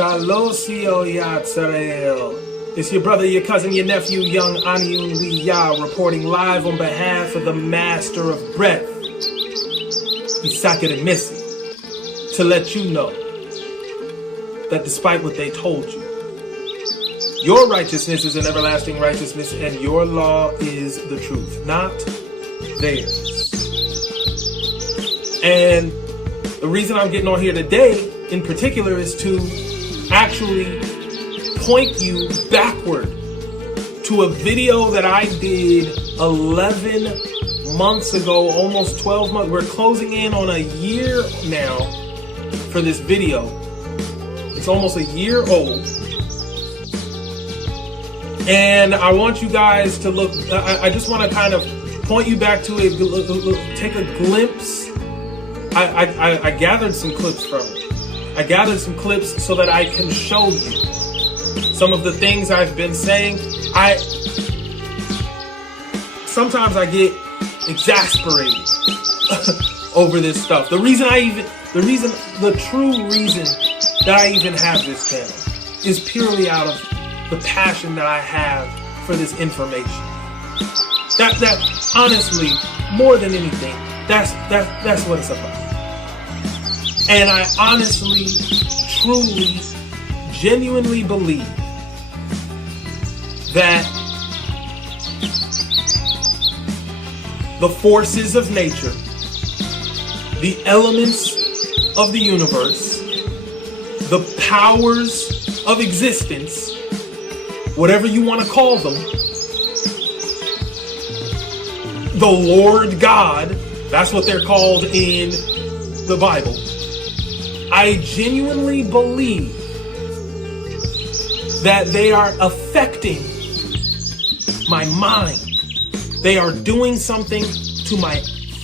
Shalosio Yatzarel. It's your brother, your cousin, your nephew, young Aniun Wiya, reporting live on behalf of the Master of Breath, Isaac and Missy, to let you know that despite what they told you, your righteousness is an everlasting righteousness, and your law is the truth, not theirs. And the reason I'm getting on here today, in particular, is to actually point you backward to a video that I did 11 months ago, almost 12 months. We're closing in on a year now for this video. It's almost a year old. And I want you guys to look, I just want to kind of point you back to it, take a glimpse. I gathered some clips from it. I gathered some clips so that I can show you some of the things I've been saying. Sometimes I get exasperated over this stuff. The true reason that I even have this channel is purely out of the passion that I have for this information. That honestly, more than anything, that's what it's about. And I honestly, truly, genuinely believe that the forces of nature, the elements of the universe, the powers of existence, whatever you want to call them, the Lord God, that's what they're called in the Bible. I genuinely believe that they are affecting my mind. They are doing something to my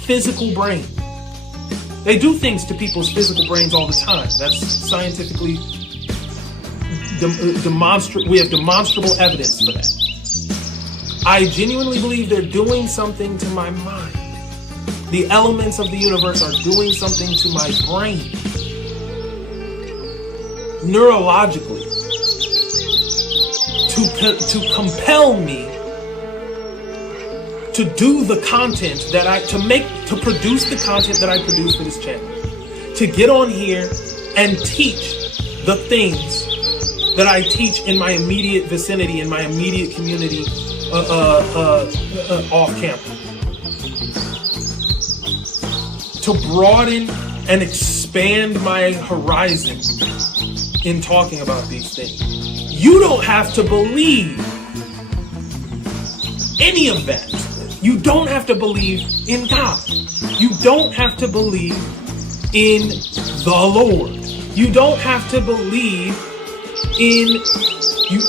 physical brain. They do things to people's physical brains all the time. That's scientifically we have demonstrable evidence for that. I genuinely believe they're doing something to my mind. The elements of the universe are doing something to my brain. Neurologically. To compel me to do the content that to produce the content that I produce for this channel. To get on here and teach the things that I teach in my immediate vicinity, in my immediate community, off campus. To broaden and expand my horizon in talking about these things. You don't have to believe any of that. You don't have to believe in God. You don't have to believe in the Lord. You don't have to believe in you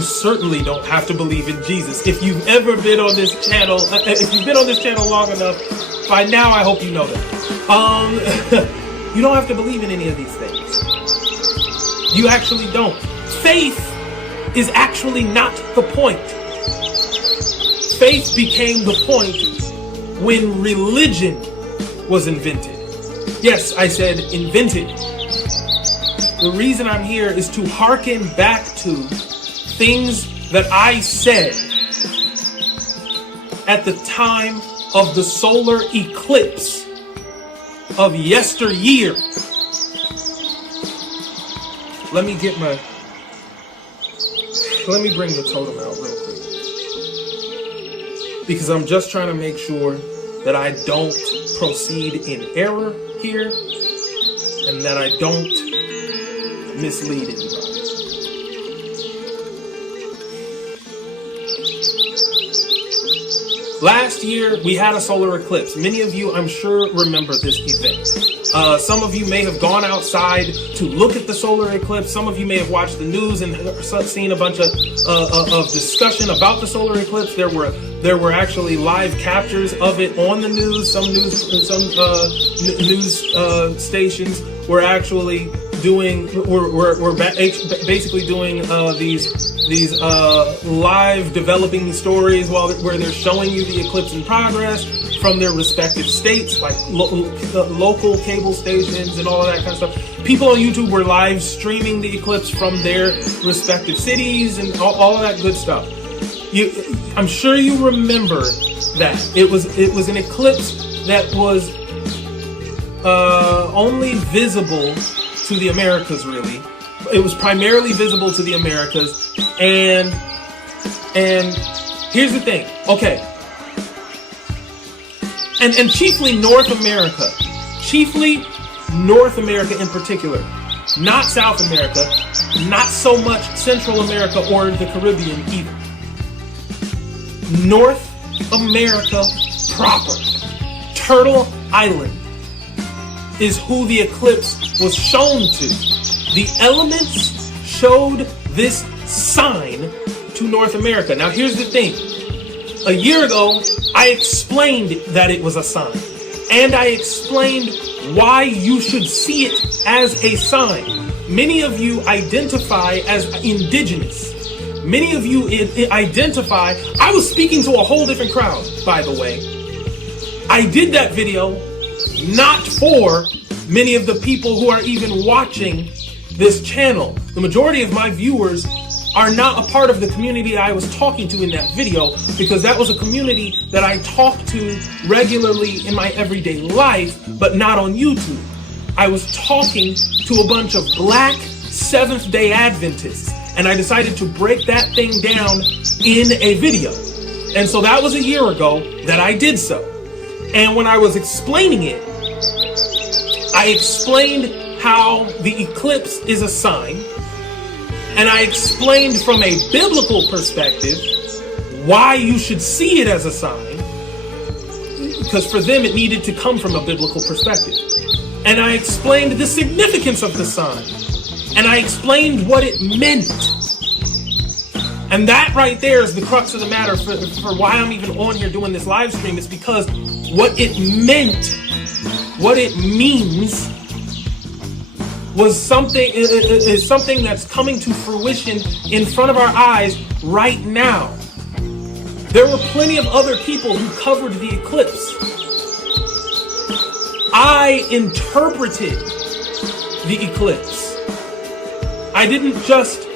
certainly don't have to believe in Jesus. If you've ever been on this channel, if you've been on this channel long enough, by now I hope you know that. You don't have to believe in any of these things. You actually don't. Faith is actually not the point. Faith became the point when religion was invented. Yes, I said invented. The reason I'm here is to hearken back to things that I said at the time of the solar eclipse of yesteryear. Let me bring the totem out real quick. Because I'm just trying to make sure that I don't proceed in error here and that I don't mislead anybody. Last year, we had a solar eclipse. Many of you, I'm sure, remember this event. Some of you may have gone outside to look at the solar eclipse. Some of you may have watched the news and seen a bunch of discussion about the solar eclipse. There were actually live captures of it on the news. Some news stations were actually basically doing these live developing stories where they're showing you the eclipse in progress from their respective states, like local cable stations and all of that kind of stuff. People on YouTube were live streaming the eclipse from their respective cities and all of that good stuff. I'm sure you remember that it was an eclipse that was only visible to the Americas, really. It was primarily visible to the Americas, and here's the thing, okay, and chiefly North America in particular, not South America, not so much Central America or the Caribbean either. North America proper, Turtle Island, is who the eclipse was shown to. The elements showed this sign to North America. Now here's the thing. A year ago, I explained that it was a sign. And I explained why you should see it as a sign. Many of you identify as indigenous. Many of you identify... I was speaking to a whole different crowd, by the way. I did that video not for many of the people who are even watching this channel. The majority of my viewers are not a part of the community I was talking to in that video, because that was a community that I talk to regularly in my everyday life, but not on YouTube. I was talking to a bunch of black Seventh-day Adventists, and I decided to break that thing down in a video. And so that was a year ago that I did so. And when I was explaining it, I explained how the eclipse is a sign, and I explained from a biblical perspective why you should see it as a sign, because for them it needed to come from a biblical perspective. And I explained the significance of the sign, and I explained what it meant. And that right there is the crux of the matter for why I'm even on here doing this live stream. Is because what it meant, what it means, is something that's coming to fruition in front of our eyes right now. There were plenty of other people who covered the eclipse. I interpreted the eclipse. I didn't just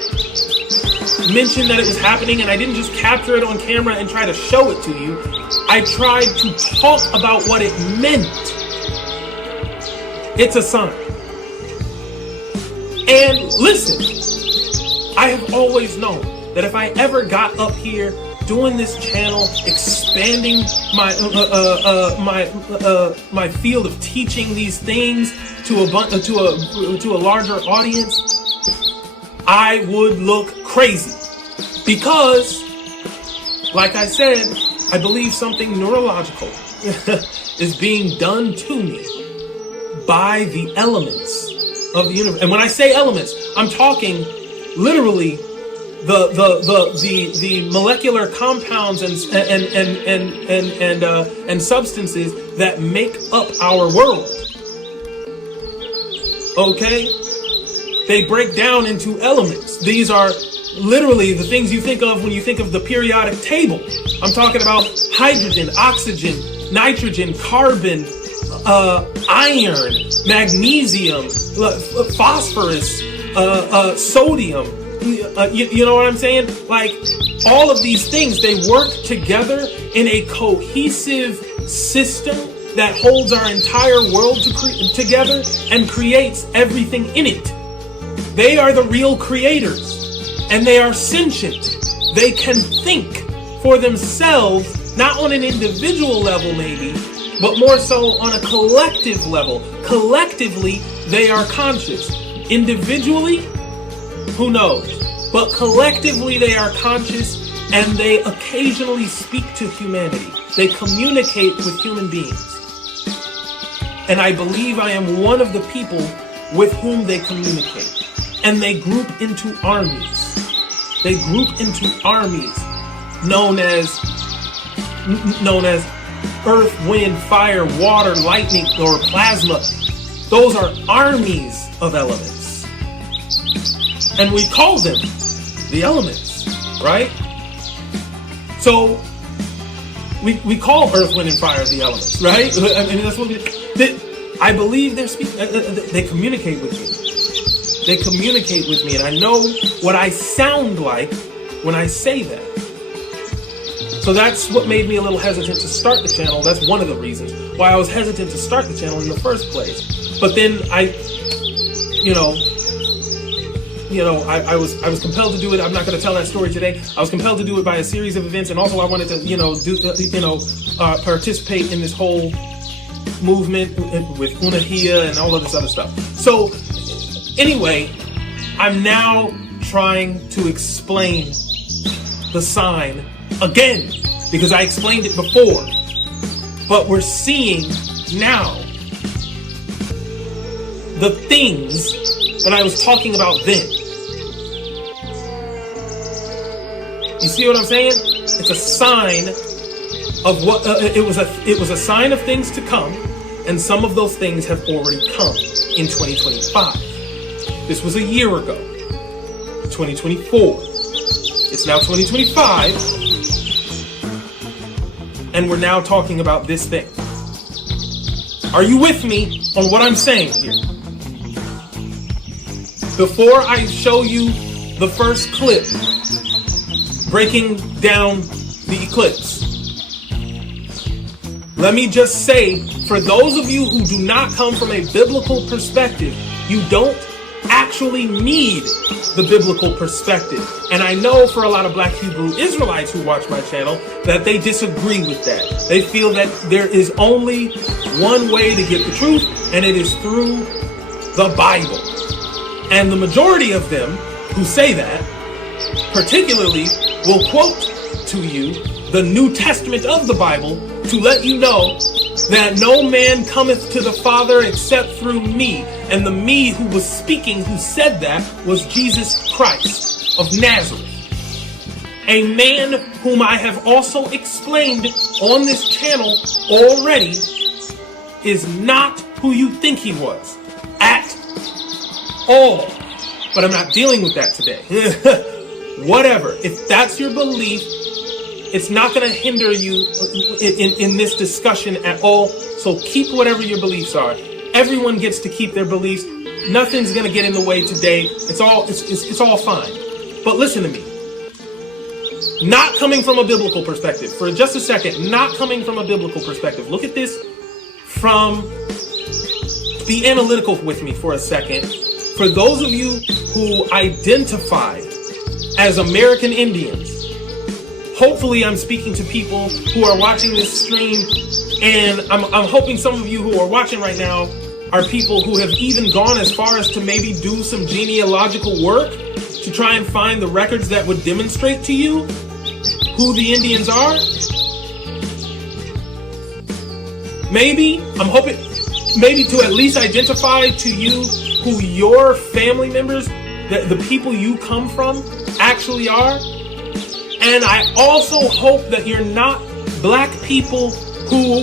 mention that it was happening, and I didn't just capture it on camera and try to show it to you. I tried to talk about what it meant. It's a sign. And listen, I have always known that if I ever got up here doing this channel, expanding my my field of teaching these things to a larger audience, I would look crazy, because, like I said, I believe something neurological is being done to me by the elements of the universe. And when I say elements, I'm talking literally the molecular compounds and substances that make up our world. Okay? They break down into elements. These are literally the things you think of when you think of the periodic table. I'm talking about hydrogen, oxygen, nitrogen, carbon, iron, magnesium, phosphorus, sodium. You know what I'm saying? Like, all of these things, they work together in a cohesive system that holds our entire world together and creates everything in it. They are the real creators, and they are sentient. They can think for themselves, not on an individual level maybe, but more so on a collective level. Collectively, they are conscious. Individually, who knows? But collectively, they are conscious, and they occasionally speak to humanity. They communicate with human beings. And I believe I am one of the people with whom they communicate. And they group into armies. They group into armies known as earth, wind, fire, water, lightning, or plasma. Those are armies of elements. And we call them the elements, right? So we call earth, wind, and fire the elements, right? I mean, that's what I believe they're speaking. They communicate with me. They communicate with me, and I know what I sound like when I say that. So that's what made me a little hesitant to start the channel. That's one of the reasons why I was hesitant to start the channel in the first place. But then I was compelled to do it. I'm not going to tell that story today. I was compelled to do it by a series of events, and also I wanted to, participate in this whole movement with Unahia and all of this other stuff. So anyway, I'm now trying to explain the sign again, because I explained it before, but we're seeing now the things that I was talking about then. You see what I'm saying? It's a sign of what it was a sign of things to come, and some of those things have already come in 2025. This was a year ago, 2024. It's now 2025, and we're now talking about this thing. Are you with me on what I'm saying here? Before I show you the first clip breaking down the eclipse, let me just say, for those of you who do not come from a biblical perspective, you don't actually need the biblical perspective. And I know for a lot of Black Hebrew Israelites who watch my channel that they disagree with that. They feel that there is only one way to get the truth, and it is through the Bible. And the majority of them who say that, particularly, will quote to you the New Testament of the Bible to let you know that no man cometh to the Father except through me. And the me who was speaking, who said that, was Jesus Christ of Nazareth. A man whom I have also explained on this channel already is not who you think he was at all. But I'm not dealing with that today. Whatever. If that's your belief, it's not going to hinder you in this discussion at all. So keep whatever your beliefs are. Everyone gets to keep their beliefs. Nothing's going to get in the way today. It's all fine. But listen to me. Not coming from a biblical perspective. For just a second, not coming from a biblical perspective. Look at this from... Be analytical with me for a second. For those of you who identify as American Indians, hopefully I'm speaking to people who are watching this stream, and I'm hoping some of you who are watching right now are people who have even gone as far as to maybe do some genealogical work to try and find the records that would demonstrate to you who the Indians are. Maybe, I'm hoping, maybe to at least identify to you who your family members, the people you come from, actually are. And I also hope that you're not Black people who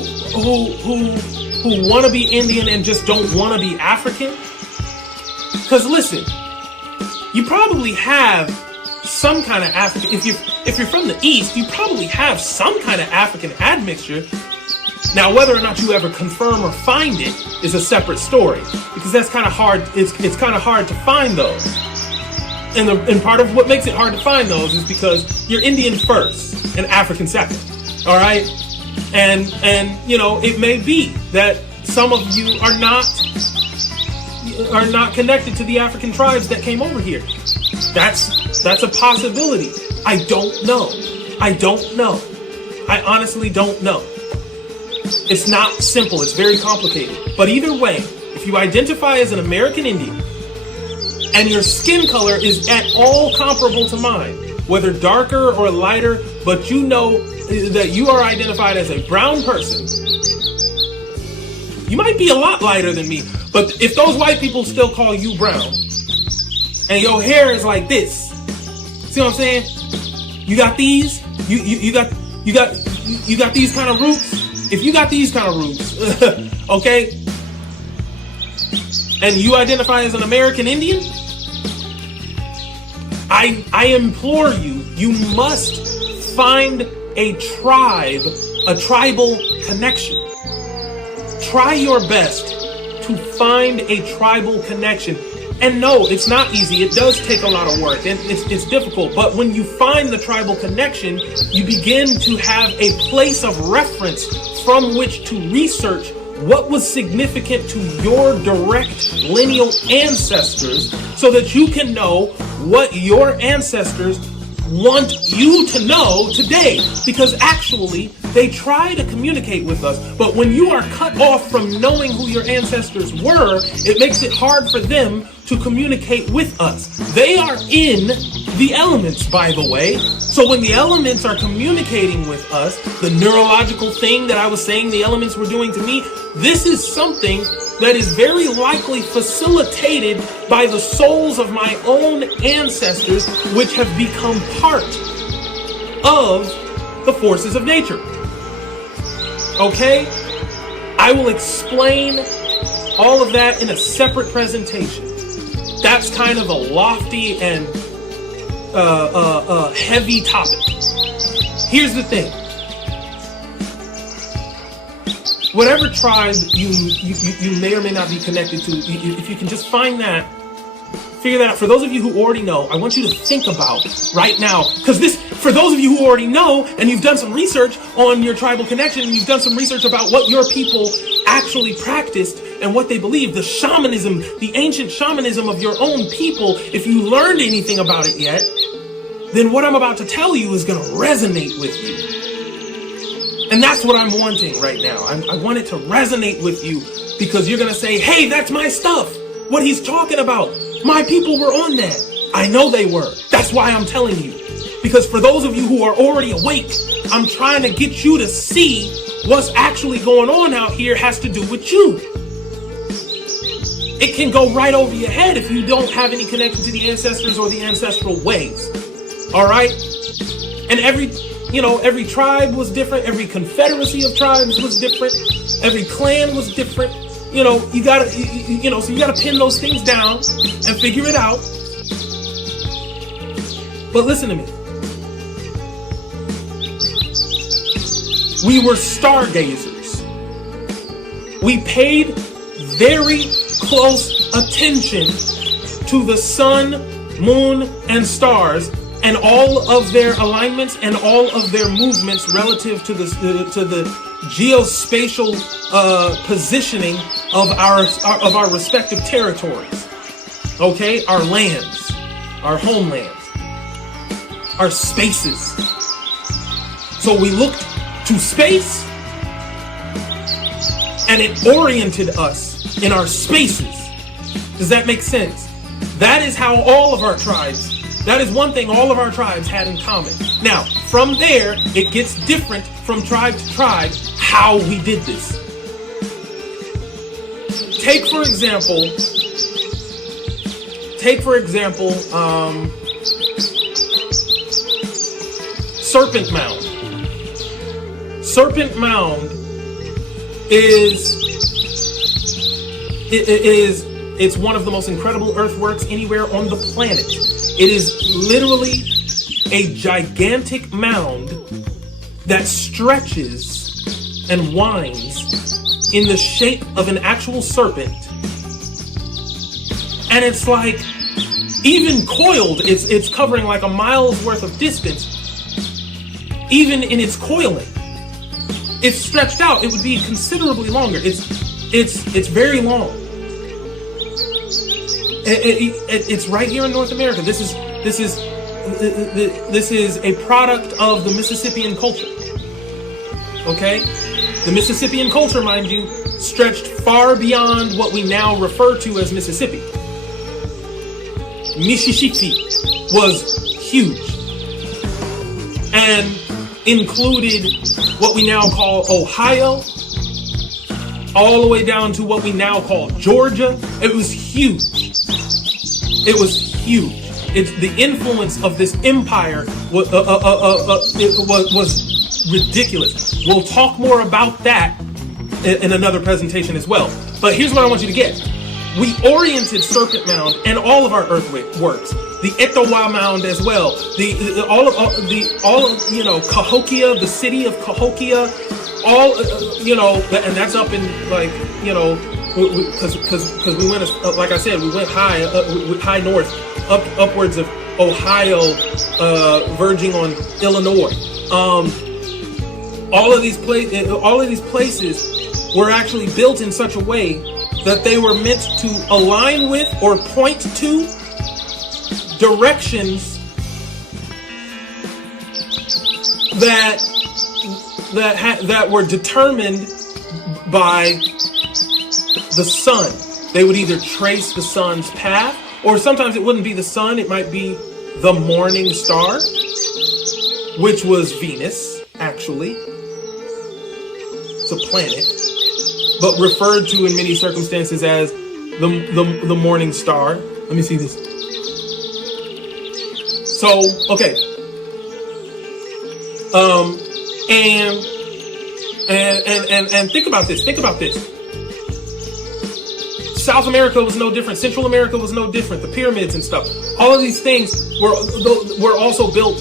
want to be Indian and just don't want to be African. Because listen, you probably have some kind of African. If you're from the East, you probably have some kind of African admixture. Now, whether or not you ever confirm or find it is a separate story, because that's kind of hard. It's kind of hard to find those. And part of what makes it hard to find those is because you're Indian first and African second. All right? And it may be that some of you are not connected to the African tribes that came over here. That's a possibility. I don't know. I honestly don't know. It's not simple. It's very complicated. But either way, if you identify as an American Indian and your skin color is at all comparable to mine, whether darker or lighter, but you know that you are identified as a brown person, you might be a lot lighter than me, but if those white people still call you brown and your hair is like this, see what I'm saying? You got these? You got these kind of roots? If you got these kind of roots, okay, and you identify as an American Indian, I implore you, you must find a tribe, a tribal connection. Try your best to find a tribal connection. And no, it's not easy. It does take a lot of work and it's difficult. But when you find the tribal connection, you begin to have a place of reference from which to research what was significant to your direct lineal ancestors so that you can know what your ancestors want you to know today. Because actually, they try to communicate with us, but when you are cut off from knowing who your ancestors were, it makes it hard for them to communicate with us. They are in the elements, by the way. So when the elements are communicating with us, the neurological thing that I was saying the elements were doing to me, this is something that is very likely facilitated by the souls of my own ancestors, which have become part of the forces of nature. Okay? I will explain all of that in a separate presentation. That's kind of a lofty and heavy topic. Here's the thing. Whatever tribe you may or may not be connected to, if you can just find that, figure that out. For those of you who already know, I want you to think about right now, because for those of you who already know, and you've done some research on your tribal connection, and you've done some research about what your people actually practiced and what they believed, the shamanism, the ancient shamanism of your own people, if you learned anything about it yet, then what I'm about to tell you is going to resonate with you. And that's what I'm wanting right now. I want it to resonate with you because you're going to say, hey, that's my stuff. What he's talking about. My people were on that. I know they were. That's why I'm telling you. Because for those of you who are already awake, I'm trying to get you to see what's actually going on out here has to do with you. It can go right over your head if you don't have any connection to the ancestors or the ancestral ways. All right? And every tribe was different. Every confederacy of tribes was different. Every clan was different. So you gotta pin those things down and figure it out. But listen to me. We were stargazers. We paid very close attention to the sun, moon, and stars, and all of their alignments and all of their movements relative to the geospatial positioning of our respective territories. Okay, our lands, our homelands, our spaces. So we looked to space, and it oriented us in our spaces. Does that make sense? That is how all of our tribes. That is one thing all of our tribes had in common. Now, from there, it gets different from tribe to tribe how we did this. Take for example, Serpent Mound. Serpent Mound it's one of the most incredible earthworks anywhere on the planet. It is literally a gigantic mound that stretches and winds in the shape of an actual serpent. And it's like, even coiled, it's covering like a mile's worth of distance. Even in its coiling, it's stretched out. It would be considerably longer. It's very long. It's right here in North America. This is a product of the Mississippian culture. Okay? The Mississippian culture, mind you, stretched far beyond what we now refer to as Mississippi. Mississippi was huge and included what we now call Ohio, all the way down to what we now call Georgia. It was huge. It was huge. It's the influence of this empire was ridiculous. We'll talk more about that in another presentation as well. But here's what I want you to get. We oriented Serpent Mound and all of our earthworks the Etowah Mound as well, Cahokia, the city of Cahokia, and that's up in because we went, like I said, we went high north, upwards of Ohio, verging on Illinois. All of these places were actually built in such a way that they were meant to align with or point to directions that were determined by the sun. They would either trace the sun's path, or sometimes it wouldn't be the sun, it might be the morning star, which was Venus, actually. It's a planet, but referred to in many circumstances as the morning star. Let me see this. So, okay. And think about this. South America was no different. Central America was no different. The pyramids and stuff. All of these things were also built,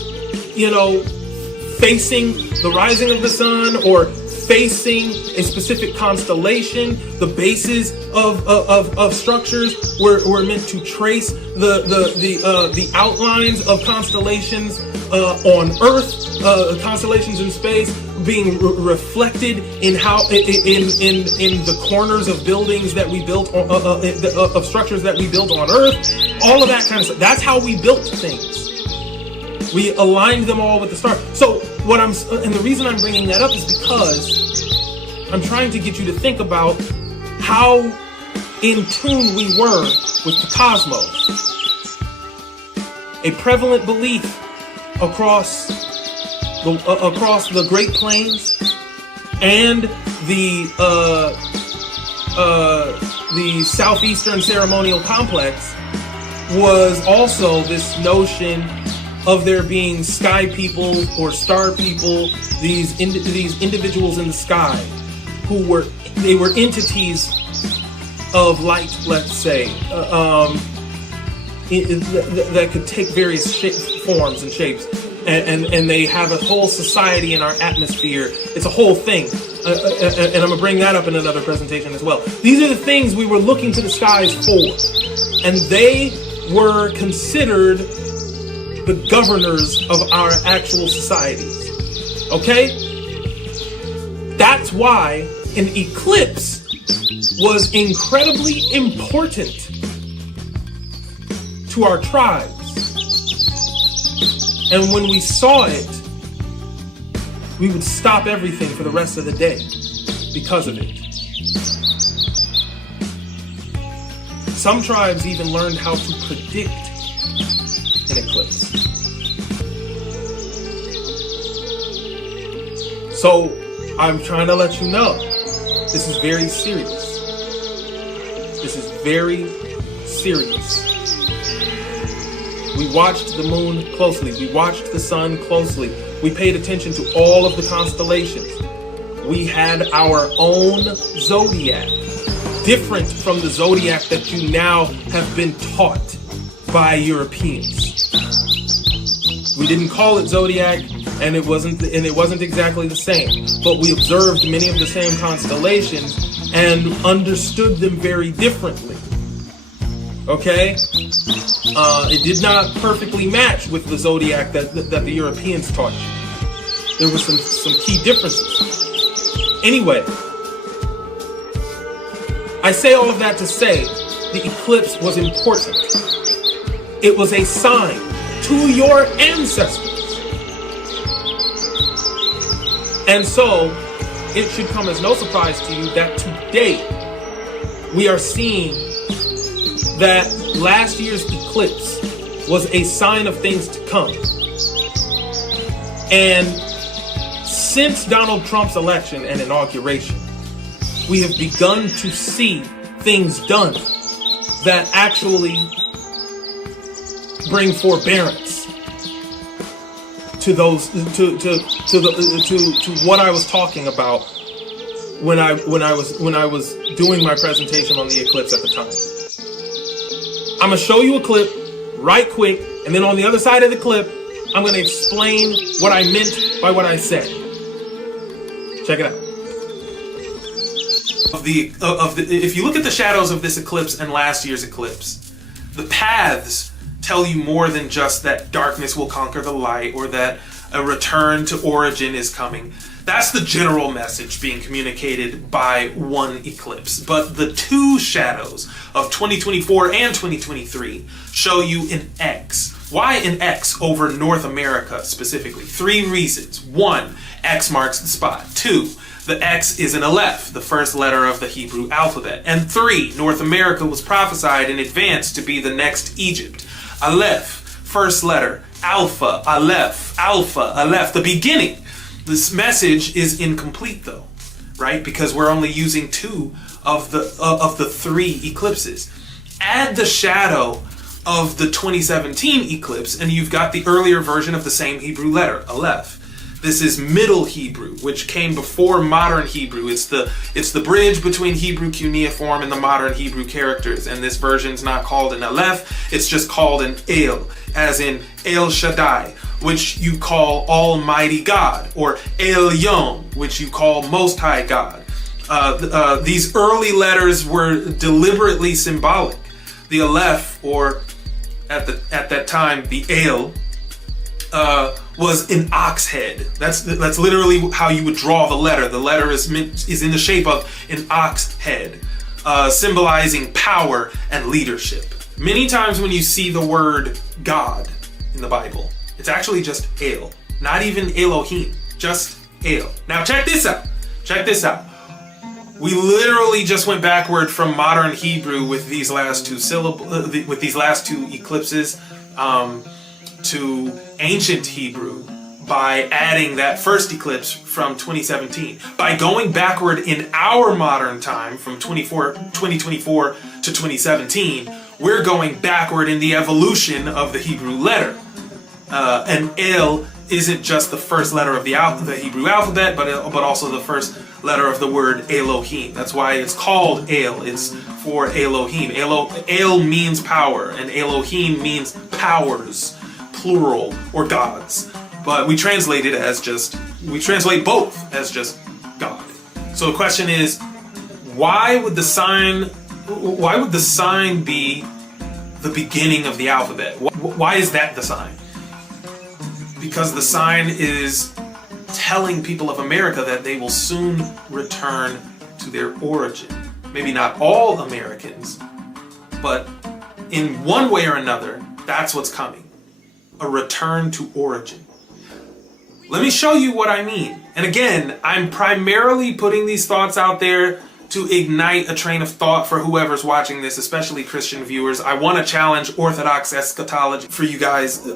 facing the rising of the sun or facing a specific constellation. The bases of structures were meant to trace the outlines of constellations on Earth, constellations in space being reflected in the corners of buildings that we built of structures that we built on Earth. All of that kind of stuff. That's how we built things. We aligned them all with the stars. So and the reason I'm bringing that up is because I'm trying to get you to think about how in tune we were with the cosmos. A prevalent belief across the Great Plains and the southeastern ceremonial complex was also this notion of there being sky people or star people, these individuals in the sky who were entities of light, let's say, that could take various forms and shapes, and they have a whole society in our atmosphere. It's a whole thing, and I'm gonna bring that up in another presentation as well. These are the things we were looking to the skies for, and they were considered the governors of our actual societies. Okay? That's why an eclipse was incredibly important to our tribes. And when we saw it, we would stop everything for the rest of the day because of it. Some tribes even learned how to predict an eclipse. So I'm trying to let you know, this is very serious. This is very serious. We watched the moon closely. We watched the sun closely. We paid attention to all of the constellations. We had our own zodiac, different from the zodiac that you now have been taught by Europeans. We didn't call it zodiac, and it wasn't exactly the same, but we observed many of the same constellations and understood them very differently. Okay? It did not perfectly match with the zodiac that the Europeans taught you. There were some key differences. Anyway, I say all of that to say the eclipse was important. It was a sign to your ancestors. And so, it should come as no surprise to you that today we are seeing that last year's eclipse was a sign of things to come. And since Donald Trump's election and inauguration, we have begun to see things done that actually bring forbearance to those to what I was talking about when I was doing my presentation on the eclipse at the time. I'm gonna show you a clip right quick, and then on the other side of the clip, I'm going to explain what I meant by what I said. Check it out. If you look at the shadows of this eclipse and last year's eclipse, the paths tell you more than just that darkness will conquer the light or that a return to origin is coming. That's the general message being communicated by one eclipse. But the two shadows of 2024 and 2023 show you an X. Why an X over North America specifically? 3 reasons. 1, X marks the spot. 2, the X is an Aleph, the first letter of the Hebrew alphabet. And 3, North America was prophesied in advance to be the next Egypt. Aleph, first letter. Alpha, Aleph, Alpha, Aleph, the beginning. This message is incomplete though, right? Because we're only using 2 of the 3 eclipses. Add the shadow of the 2017 eclipse and you've got the earlier version of the same Hebrew letter, Aleph. This is Middle Hebrew, which came before modern Hebrew. It's the bridge between Hebrew cuneiform and the modern Hebrew characters. And this version's not called an Aleph, it's just called an El, as in El Shaddai, which you call Almighty God, or Elyon, which you call Most High God. These early letters were deliberately symbolic. The Aleph, or at that time, the El, was an ox head. That's literally how you would draw the letter. The letter is in the shape of an ox head, symbolizing power and leadership. Many times when you see the word God in the Bible, it's actually just El, not even Elohim, just El. Now check this out. Check this out. We literally just went backward from modern Hebrew with these last 2 with these last 2 eclipses to ancient Hebrew by adding that first eclipse from 2017. By going backward in our modern time from 2024 to 2017, we're going backward in the evolution of the Hebrew letter. And El isn't just the first letter of the Hebrew alphabet, but also the first letter of the word Elohim. That's why it's called El. It's for Elohim. El means power, and Elohim means powers, plural, or gods. But we translate both as just God. So the question is, why would the sign be the beginning of the alphabet? Why is that the sign? Because the sign is telling people of America that they will soon return to their origin. Maybe not all Americans, but in one way or another, that's what's coming. A return to origin. Let me show you what I mean. And again, I'm primarily putting these thoughts out there to ignite a train of thought for whoever's watching this, especially Christian viewers. I want to challenge Orthodox eschatology for you guys.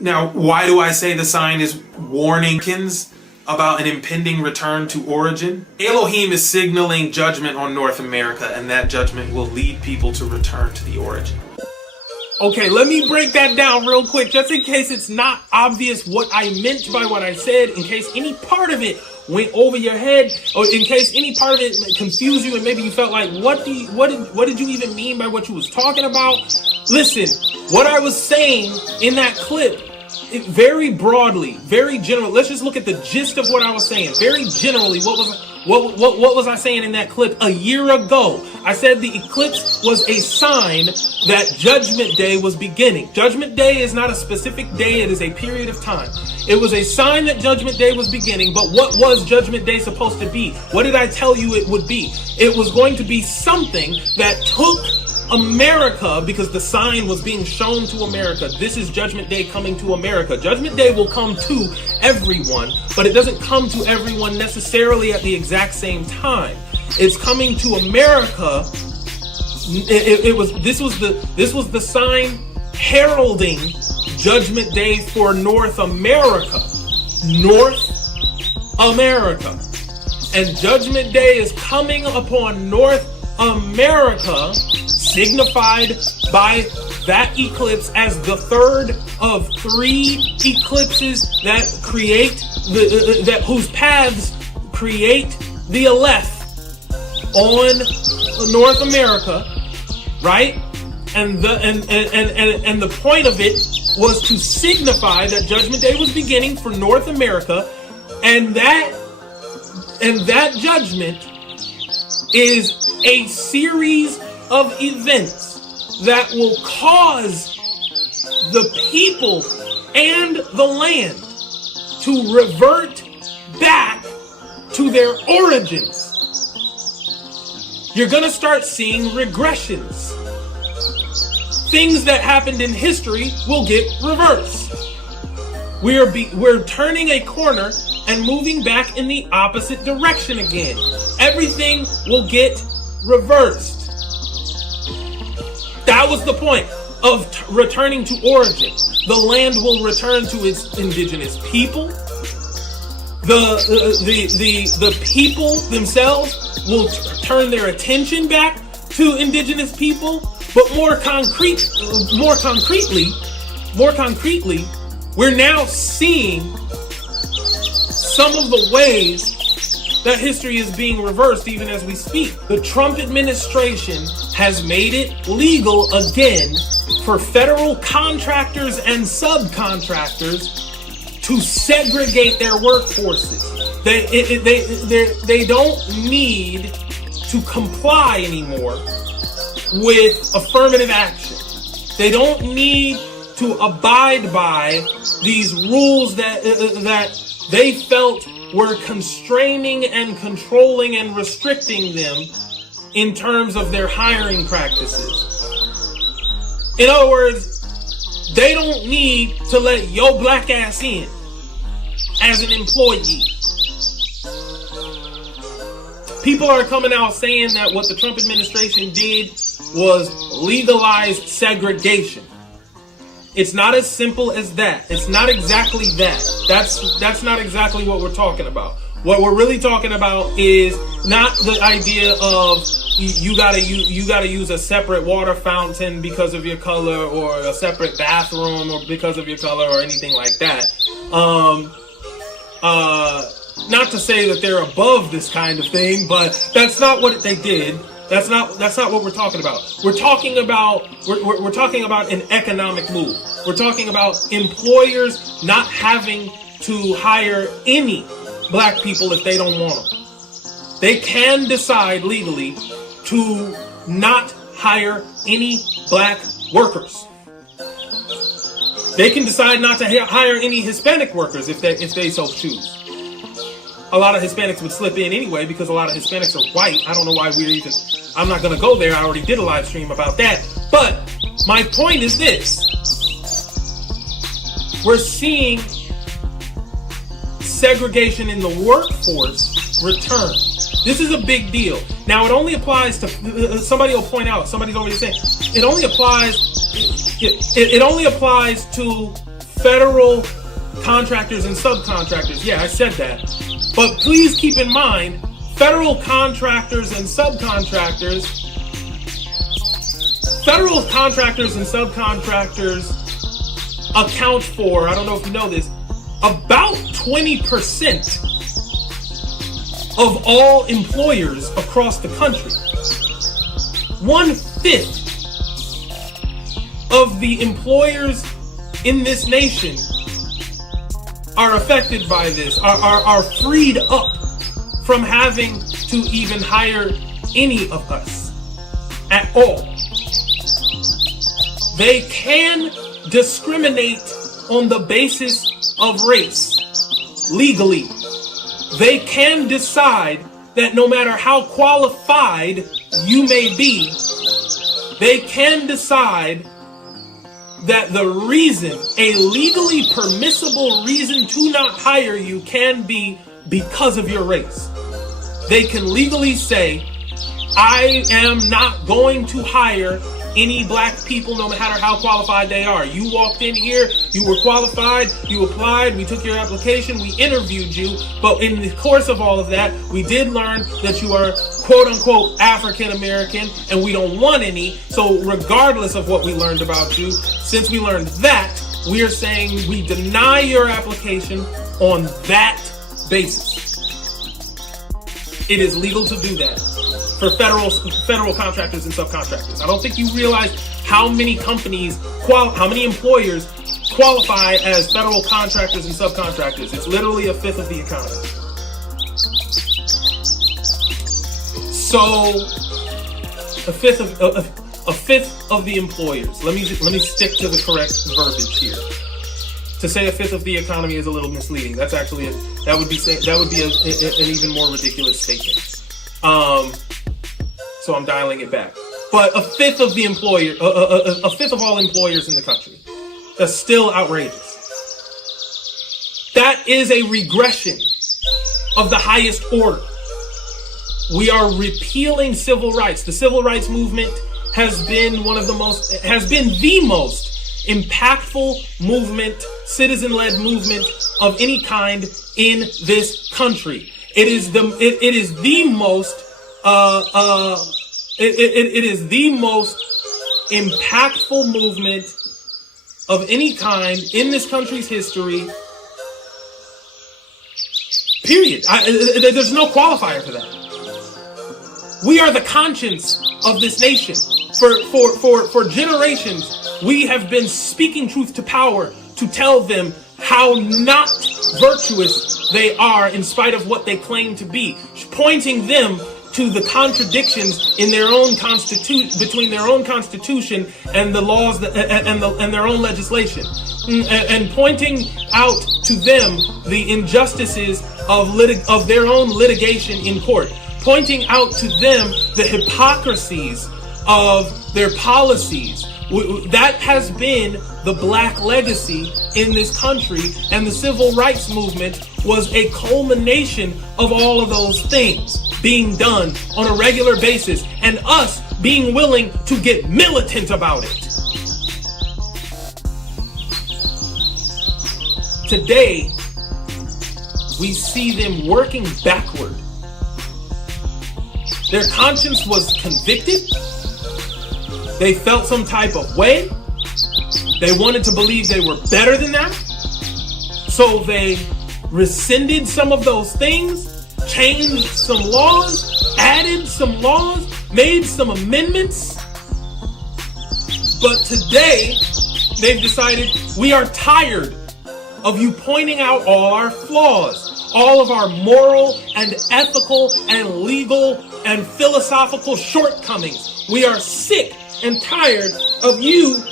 Now, why do I say the sign is warning kids about an impending return to origin? Elohim is signaling judgment on North America, and that judgment will lead people to return to the origin. Okay, let me break that down real quick, just in case it's not obvious what I meant by what I said, in case any part of it went over your head, or in case any part of it confused you and maybe you felt like, what did you even mean by what you was talking about? Listen, what I was saying in that clip, very broadly, very general. Let's just look at the gist of what I was saying. Very generally, what was I saying in that clip a year ago? I said the eclipse was a sign that Judgment Day was beginning. Judgment Day is not a specific day, it is a period of time. It was a sign that Judgment Day was beginning, but what was Judgment Day supposed to be? What did I tell you it would be? It was going to be something that took America, because the sign was being shown to America. This is Judgment Day coming to America. Judgment Day will come to everyone, but it doesn't come to everyone necessarily at the exact same time. It's coming to America. This was the sign heralding Judgment Day for North America. North America. And Judgment Day is coming upon North America, signified by that eclipse as the third of 3 eclipses that create whose paths create the Aleph on North America, right? And the point of it was to signify that Judgment Day was beginning for North America, and that judgment is a series of events that will cause the people and the land to revert back to their origins. You're going to start seeing regressions. Things that happened in history will get reversed. We're turning a corner and moving back in the opposite direction again. Everything will get reversed. That was the point of returning to origin. The land will return to its indigenous people. The people themselves will turn their attention back to indigenous people. But more concretely, we're now seeing some of the ways that history is being reversed even as we speak. The Trump administration has made it legal again for federal contractors and subcontractors to segregate their workforces. They don't need to comply anymore with affirmative action. They don't need to abide by these rules that they felt were constraining and controlling and restricting them in terms of their hiring practices. In other words, they don't need to let your black ass in as an employee. People are coming out saying that what the Trump administration did was legalized segregation. It's not as simple as that. It's not exactly that. That's not exactly what we're talking about. What we're really talking about is not the idea of you gotta use a separate water fountain because of your color, or a separate bathroom or because of your color, or anything like that. Not to say that they're above this kind of thing, but that's not what they did. That's not what we're talking about. We're talking about an economic move. We're talking about employers not having to hire any black people if they don't want them. They can decide legally to not hire any black workers. They can decide not to hire any Hispanic workers if they so choose. A lot of Hispanics would slip in anyway because a lot of Hispanics are white. I don't know why I'm not going to go there. I already did a live stream about that. But my point is this. We're seeing segregation in the workforce return. This is a big deal. Now, it only applies to, somebody will point out, somebody's already saying, it only applies to federal contractors and subcontractors. Yeah, I said that. But please keep in mind, federal contractors and subcontractors account for, I don't know if you know this, about 20% of all employers across the country. 1/5 of the employers in this nation are affected by this, are freed up from having to even hire any of us at all. They can discriminate on the basis of race legally. They can decide that no matter how qualified you may be, they can decide that the reason, a legally permissible reason to not hire you, can be because of your race. They can legally say, I am not going to hire any black people no matter how qualified they are. You walked in here, you were qualified, you applied, we took your application, we interviewed you, but in the course of all of that, we did learn that you are quote unquote African American and we don't want any. So regardless of what we learned about you, since we learned that, we are saying we deny your application on that basis. It is legal to do that for federal contractors and subcontractors. I don't think you realize how many companies, how many employers qualify as federal contractors and subcontractors. It's literally a fifth of the economy. So a fifth of the employers. Let me stick to the correct verbiage here. To say a fifth of the economy is a little misleading. That's actually that would be an even more ridiculous statement. So I'm dialing it back. But a fifth of the a fifth of all employers in the country. That's still outrageous. That is a regression of the highest order. We are repealing civil rights. The civil rights movement has been the most impactful movement, citizen-led movement of any kind in this country. It is the most impactful movement of any kind in this country's history. Period. There's no qualifier for that. We are the conscience of this nation. For generations, we have been speaking truth to power to tell them how not virtuous they are in spite of what they claim to be, pointing them to the contradictions in their own between their own constitution and the laws and their own legislation, and pointing out to them the injustices of their own litigation in court, pointing out to them the hypocrisies of their policies. That has been the black legacy in this country, and the civil rights movement was a culmination of all of those things being done on a regular basis, and us being willing to get militant about it. Today, we see them working backward. Their conscience was convicted. They felt some type of way. They wanted to believe they were better than that. So they rescinded some of those things, changed some laws, added some laws, made some amendments. But today, they've decided we are tired of you pointing out all our flaws, all of our moral and ethical and legal and philosophical shortcomings. We are sick and tired of you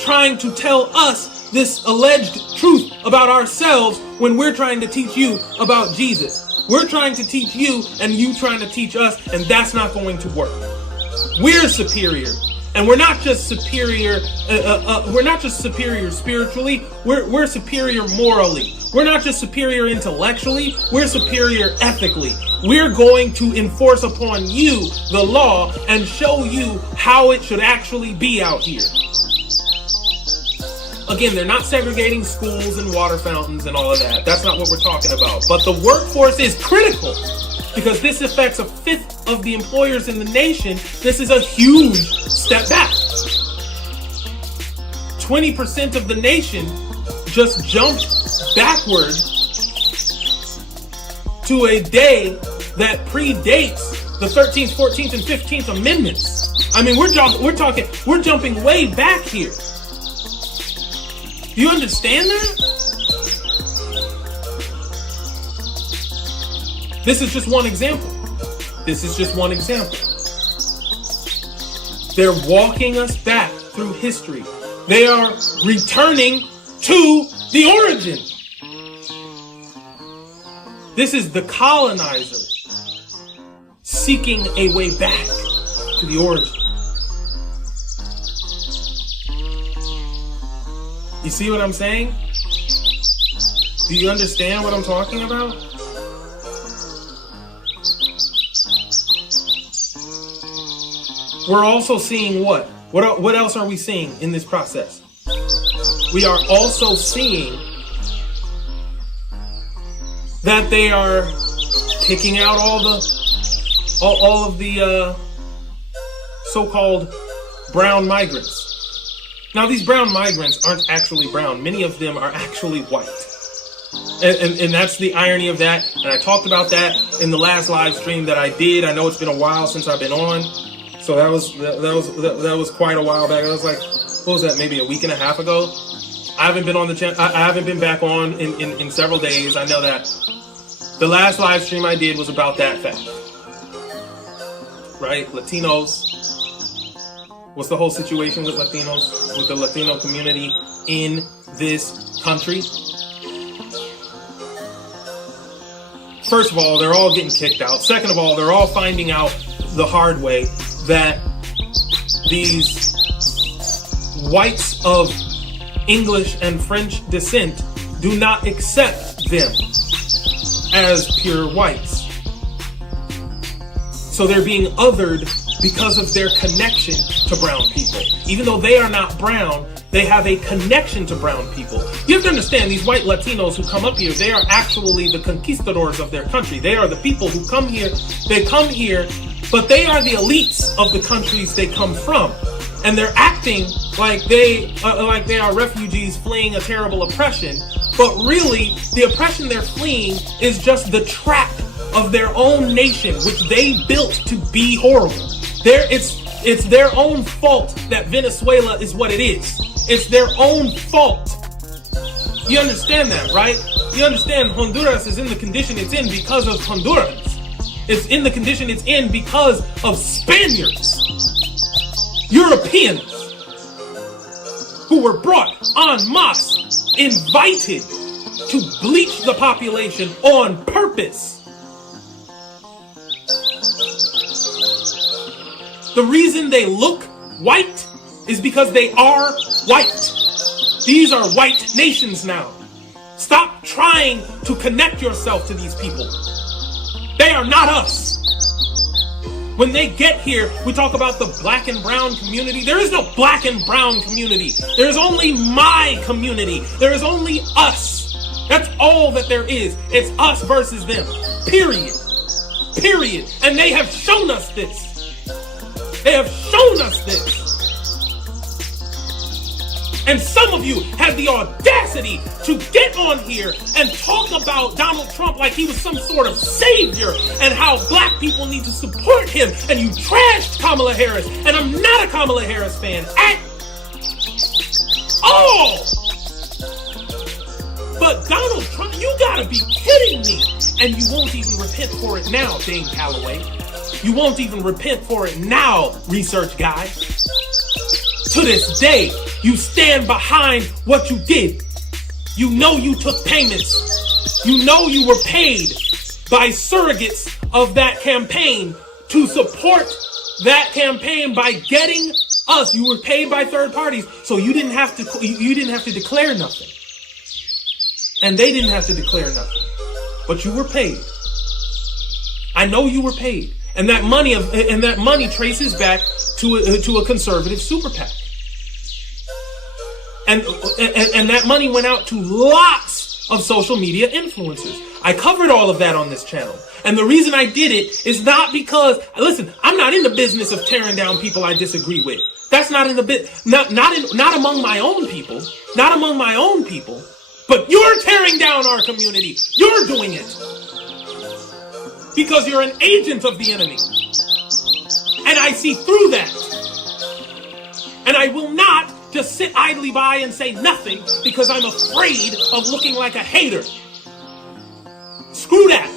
trying to tell us this alleged truth about ourselves when we're trying to teach you about Jesus. We're trying to teach you and you trying to teach us, and that's not going to work. We're superior. And we're not just superior. We're not just superior spiritually. We're superior morally. We're not just superior intellectually. We're superior ethically. We're going to enforce upon you the law and show you how it should actually be out here. Again, they're not segregating schools and water fountains and all of that. That's not what we're talking about. But the workforce is critical, because this affects a fifth of the employers in the nation. This is a huge step back. 20% of the nation just jumped backward to a day that predates the 13th, 14th, and 15th Amendments. I mean, we're jumping way back here. Do you understand that? This is just one example. This is just one example. They're walking us back through history. They are returning to the origin. This is the colonizer seeking a way back to the origin. You see what I'm saying? Do you understand what I'm talking about? We're also seeing what? What else are we seeing in this process? We are also seeing that they are picking out all of the so-called brown migrants. Now, these brown migrants aren't actually brown. Many of them are actually white. And that's the irony of that. And I talked about that in the last live stream that I did. I know it's been a while since I've been on. So that was quite a while back. I was like, what was that? Maybe a week and a half ago. I haven't been on the channel. I haven't been back on in several days. I know that the last live stream I did was about that fact, right? Latinos. What's the whole situation with Latinos, with the Latino community in this country? First of all, they're all getting kicked out. Second of all, they're all finding out the hard way that these whites of English and French descent do not accept them as pure whites. So they're being othered because of their connection to brown people. Even though they are not brown, they have a connection to brown people. You have to understand, these white Latinos who come up here, they are actually the conquistadors of their country. They are the people who come here. They come here, but they are the elites of the countries they come from. And they're acting like they are refugees fleeing a terrible oppression. But really, the oppression they're fleeing is just the trap of their own nation, which they built to be horrible. It's their own fault that Venezuela is what it is. It's their own fault. You understand that, right? You understand Honduras is in the condition it's in because of Hondurans. It's in the condition it's in because of Spaniards, Europeans, who were brought en masse, invited to bleach the population on purpose. The reason they look white is because they are white. These are white nations now. Stop trying to connect yourself to these people. They are not us. When they get here, we talk about the black and brown community. There is no black and brown community. There is only my community. There is only us. That's all that there is. It's us versus them. Period. Period. And they have shown us this. They have shown us this. And some of you have the audacity to get on here and talk about Donald Trump like he was some sort of savior and how black people need to support him. And you trashed Kamala Harris. And I'm not a Kamala Harris fan at all. But Donald Trump, you gotta be kidding me. And you won't even repent for it now, Dane Calloway. You won't even repent for it now, research guy. To this day, you stand behind what you did. You know you took payments. You know you were paid by surrogates of that campaign to support that campaign by getting us. You were paid by third parties, so you didn't have to declare nothing. And they didn't have to declare nothing. But you were paid. I know you were paid. And that money traces back to a conservative super PAC. And that money went out to lots of social media influencers. I covered all of that on this channel. And the reason I did it is not because, listen, I'm not in the business of tearing down people I disagree with. That's not in the not among my own people. Not among my own people. But you're tearing down our community. You're doing it. Because you're an agent of the enemy. And I see through that. And I will not just sit idly by and say nothing because I'm afraid of looking like a hater. Screw that.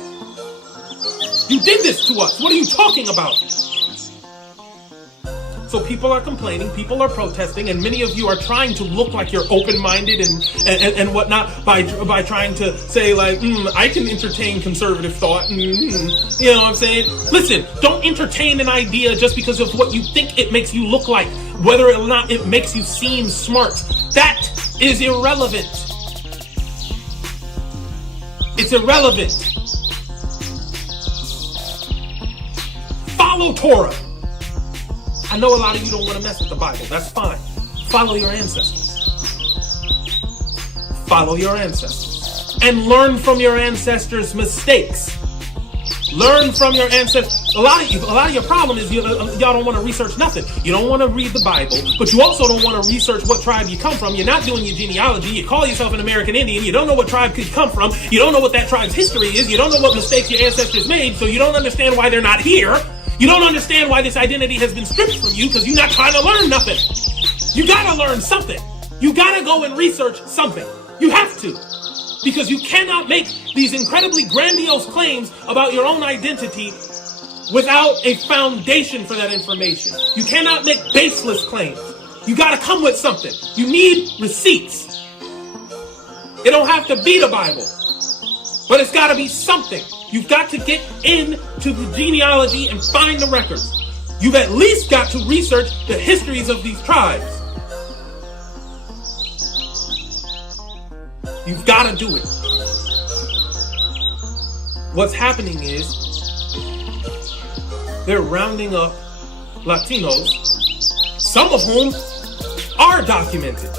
You did this to us. What are you talking about? So people are complaining, people are protesting, and many of you are trying to look like you're open-minded and whatnot by trying to say like, I can entertain conservative thought. You know what I'm saying? Listen, don't entertain an idea just because of what you think it makes you look like, whether or not it makes you seem smart. That is irrelevant. It's irrelevant. Follow Torah. I know a lot of you don't want to mess with the Bible. That's fine. Follow your ancestors. Follow your ancestors. And learn from your ancestors' mistakes. Learn from your ancestors. A lot of your problem is y'all don't want to research nothing. You don't want to read the Bible, but you also don't want to research what tribe you come from. You're not doing your genealogy. You call yourself an American Indian. You don't know what tribe you come from. You don't know what that tribe's history is. You don't know what mistakes your ancestors made, so you don't understand why they're not here. You don't understand why this identity has been stripped from you because you're not trying to learn nothing. You gotta learn something. You gotta go and research something. You have to. Because you cannot make these incredibly grandiose claims about your own identity without a foundation for that information. You cannot make baseless claims. You gotta come with something. You need receipts. It don't have to be the Bible, but it's gotta be something. You've got to get into the genealogy and find the records. You've at least got to research the histories of these tribes. You've got to do it. What's happening is they're rounding up Latinos, some of whom are documented,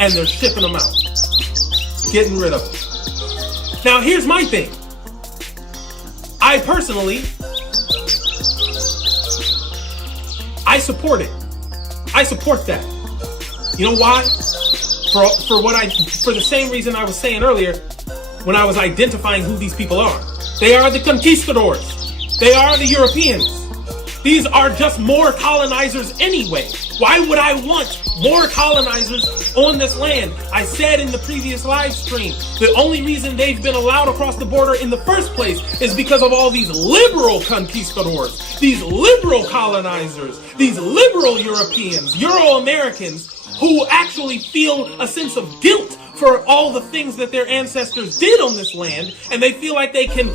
and they're shipping them out, getting rid of them. Now, here's my thing. I personally, I support it. I support that. You know why? For the same reason I was saying earlier when I was identifying who these people are. They are the conquistadors. They are the Europeans. These are just more colonizers anyway. Why would I want more colonizers on this land? I said in the previous live stream, the only reason they've been allowed across the border in the first place is because of all these liberal conquistadors, these liberal colonizers, these liberal Europeans, Euro-Americans, who actually feel a sense of guilt for all the things that their ancestors did on this land, and they feel like they can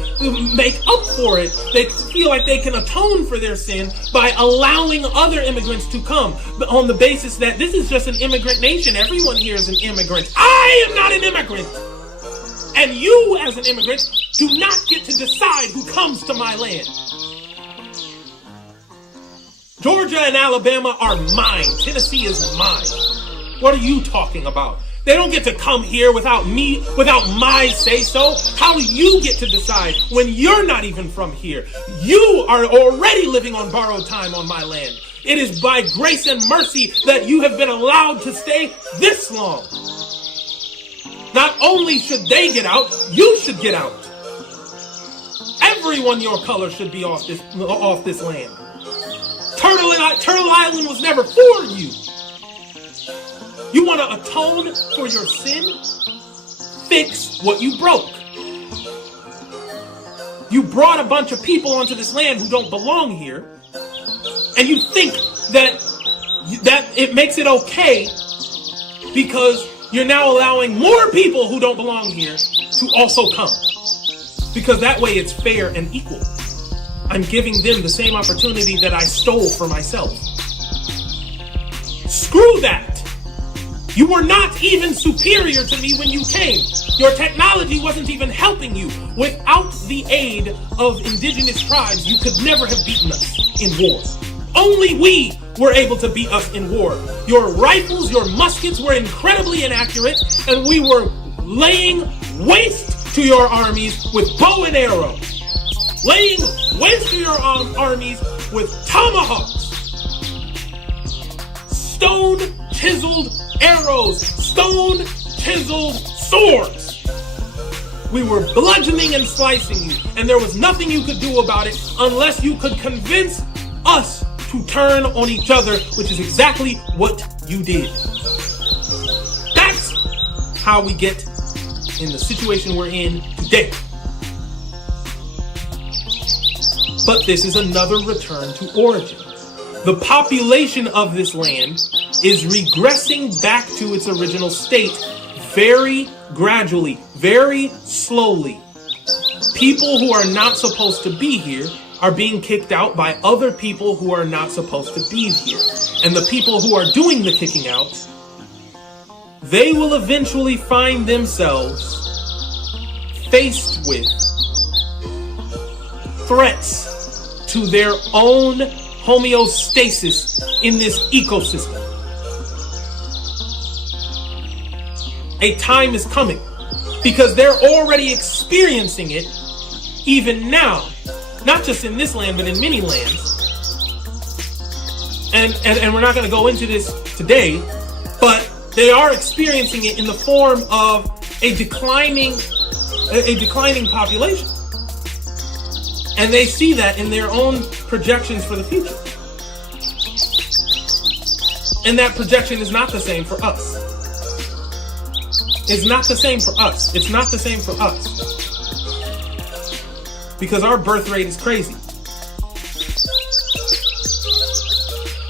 make up for it. They feel like they can atone for their sin by allowing other immigrants to come on the basis that this is just an immigrant nation. Everyone here is an immigrant. I am not an immigrant. And you, as an immigrant, do not get to decide who comes to my land. Georgia and Alabama are mine. Tennessee is mine. What are you talking about? They don't get to come here without me, without my say-so. How do you get to decide when you're not even from here? You are already living on borrowed time on my land. It is by grace and mercy that you have been allowed to stay this long. Not only should they get out, you should get out. Everyone your color should be off this land. Turtle Island was never for you. You want to atone for your sin? Fix what you broke. You brought a bunch of people onto this land who don't belong here, and you think that it makes it okay because you're now allowing more people who don't belong here to also come. Because that way it's fair and equal. I'm giving them the same opportunity that I stole for myself. Screw that! You were not even superior to me when you came. Your technology wasn't even helping you. Without the aid of indigenous tribes, you could never have beaten us in war. Only we were able to beat us in war. Your rifles, your muskets were incredibly inaccurate, and we were laying waste to your armies with bow and arrow. Laying waste to your armies with tomahawks. Stone chiseled arrows, stone chiseled swords. We were bludgeoning and slicing you, and there was nothing you could do about it unless you could convince us to turn on each other, which is exactly what you did. That's how we get in the situation we're in today. But this is another return to origin. The population of this land is regressing back to its original state very gradually, very slowly. People who are not supposed to be here are being kicked out by other people who are not supposed to be here. And the people who are doing the kicking out, they will eventually find themselves faced with threats to their own homeostasis in this ecosystem. A time is coming because they're already experiencing it even now, not just in this land, but in many lands. And we're not going to go into this today, but they are experiencing it in the form of a declining population. And they see that in their own projections for the future. And that projection is not the same for us. It's not the same for us. It's not the same for us. Because our birth rate is crazy.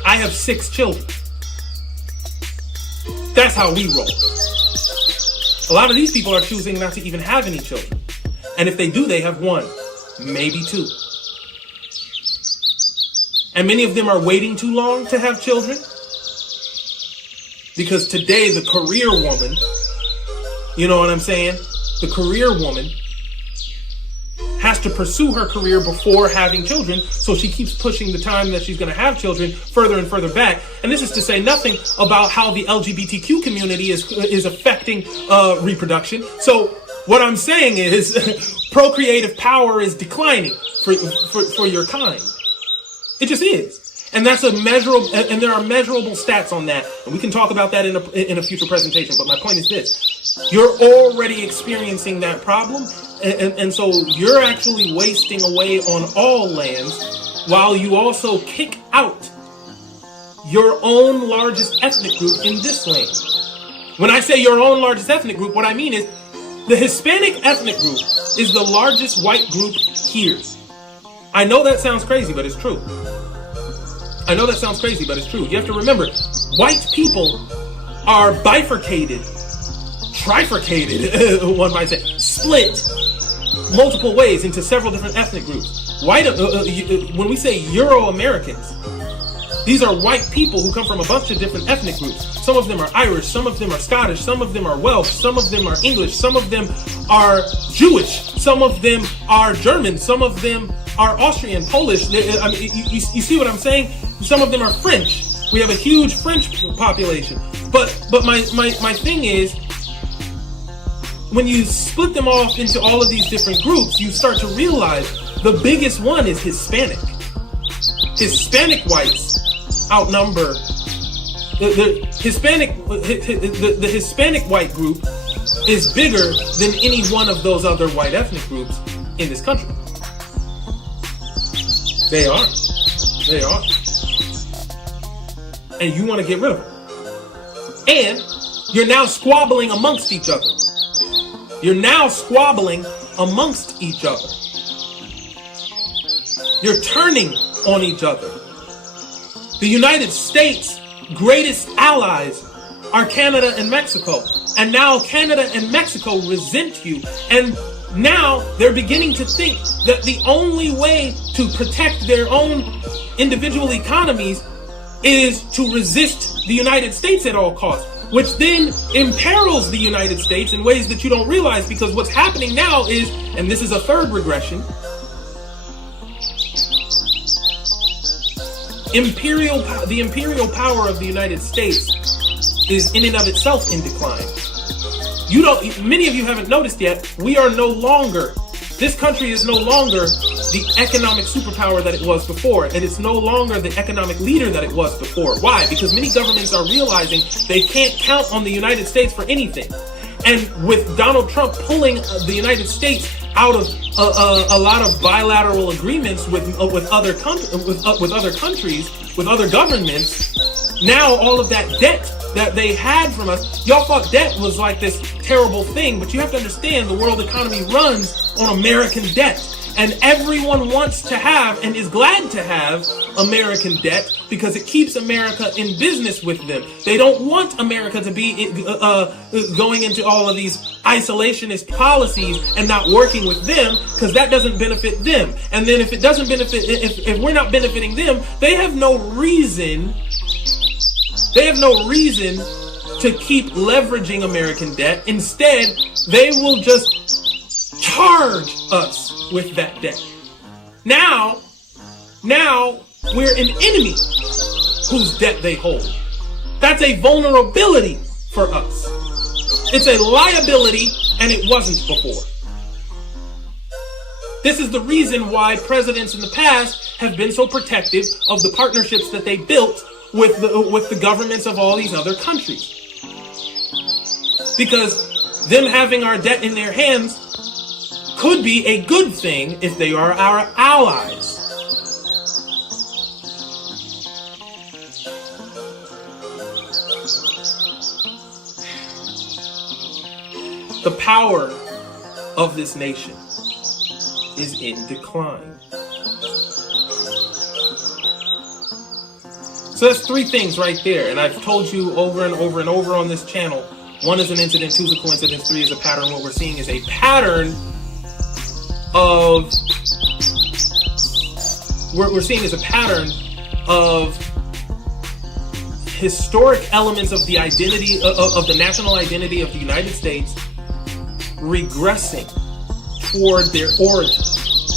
I have 6 children. That's how we roll. A lot of these people are choosing not to even have any children. And if they do, they have 1, maybe 2. And many of them are waiting too long to have children. Because today, the career woman, you know what I'm saying? The career woman has to pursue her career before having children, so she keeps pushing the time that she's going to have children further and further back. And this is to say nothing about how the LGBTQ community is affecting reproduction. So what I'm saying is procreative power is declining for your kind. It just is. And that's a measurable, and there are measurable stats on that. And we can talk about that in a future presentation. But my point is this: you're already experiencing that problem. And so you're actually wasting away on all lands while you also kick out your own largest ethnic group in this land. When I say your own largest ethnic group, what I mean is the Hispanic ethnic group is the largest white group here. I know that sounds crazy, but it's true. I know that sounds crazy, but it's true. You have to remember, white people are bifurcated, trifurcated, one might say, split multiple ways into several different ethnic groups. When we say Euro-Americans, these are white people who come from a bunch of different ethnic groups. Some of them are Irish, some of them are Scottish, some of them are Welsh, some of them are English, some of them are Jewish, some of them are German, some of them are Austrian, Polish. I mean, you see what I'm saying? Some of them are French. We have a huge French population. But my thing is, when you split them off into all of these different groups, you start to realize the biggest one is Hispanic. Hispanic whites outnumber the Hispanic white group is bigger than any one of those other white ethnic groups in this country. They are. And you want to get rid of them. And you're now squabbling amongst each other. You're now squabbling amongst each other. You're turning on each other. The United States' greatest allies are Canada and Mexico. And now Canada and Mexico resent you. And now they're beginning to think that the only way to protect their own individual economies is to resist the United States at all costs, which then imperils the United States in ways that you don't realize, because what's happening now is, and this is a third regression, the imperial power of the United States is in and of itself in decline. Many of you haven't noticed yet, this country is no longer the economic superpower that it was before, and it's no longer the economic leader that it was before. Why? Because many governments are realizing they can't count on the United States for anything. And with Donald Trump pulling the United States out of a lot of bilateral agreements with other countries, with other governments, now all of that debt that they had from us, y'all thought debt was like this terrible thing, but you have to understand the world economy runs on American debt. And everyone wants to have and is glad to have American debt because it keeps America in business with them. They don't want America to be going into all of these isolationist policies and not working with them, because that doesn't benefit them. And then if it doesn't benefit, if we're not benefiting them, they have no reason to keep leveraging American debt. Instead, they will just charge us with that debt. Now we're an enemy whose debt they hold. That's a vulnerability for us. It's a liability, and it wasn't before. This is the reason why presidents in the past have been so protective of the partnerships that they built with the governments of all these other countries. Because them having our debt in their hands could be a good thing if they are our allies. The power of this nation is in decline. So that's three things right there. And I've told you over and over and over on this channel. One is an incident, two is a coincidence, three is a pattern. What we're seeing is a pattern of historic elements of the identity of the national identity of the United States regressing toward their origin.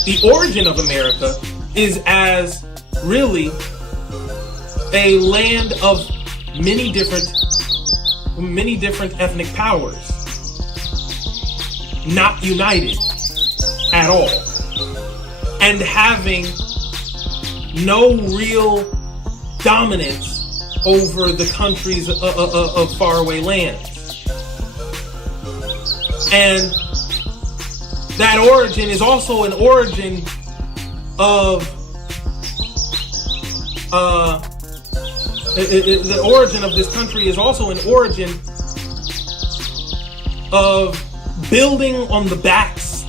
The origin of America is as really a land of many different ethnic powers, not united at all, and having no real dominance over the countries of faraway lands. And that origin is also an origin of the origin of this country is also an origin of building on the backs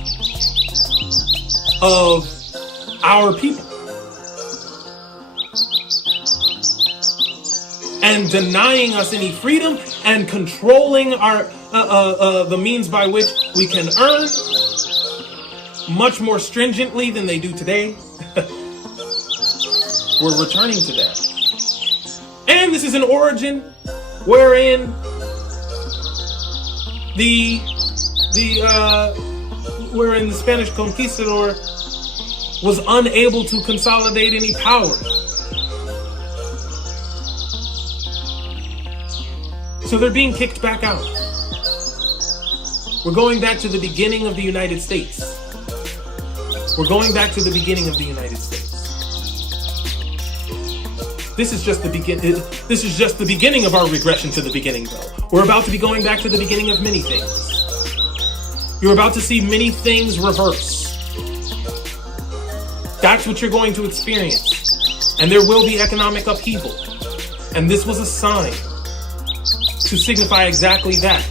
of our people and denying us any freedom and controlling our the means by which we can earn much more stringently than they do today. We're returning to that. And this is an origin wherein wherein the Spanish conquistador was unable to consolidate any power. So they're being kicked back out. We're going back to the beginning of the United States. We're going back to the beginning of the United States. This is just the beginning of our regression to the beginning, though. We're about to be going back to the beginning of many things. You're about to see many things reverse. That's what you're going to experience. And there will be economic upheaval. And this was a sign to signify exactly that.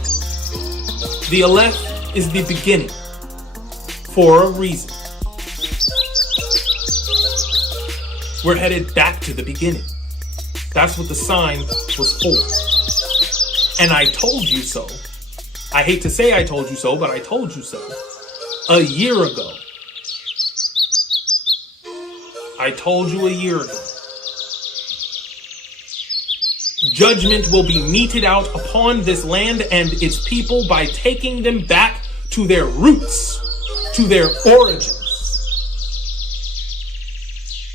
The Aleph is the beginning for a reason. We're headed back to the beginning. That's what the sign was for. And I told you so. I hate to say I told you so, but I told you so. A year ago. I told you a year ago. Judgment will be meted out upon this land and its people by taking them back to their roots, to their origins.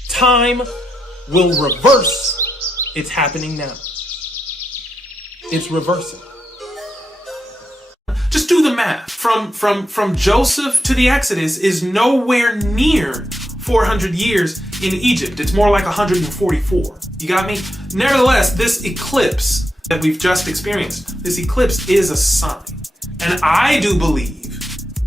Time will reverse. It's happening now. It's reversing. Just do the math. From Joseph to the Exodus is nowhere near 400 years in Egypt. It's more like 144. You got me? Nevertheless, this eclipse that we've just experienced, this eclipse is a sign. And I do believe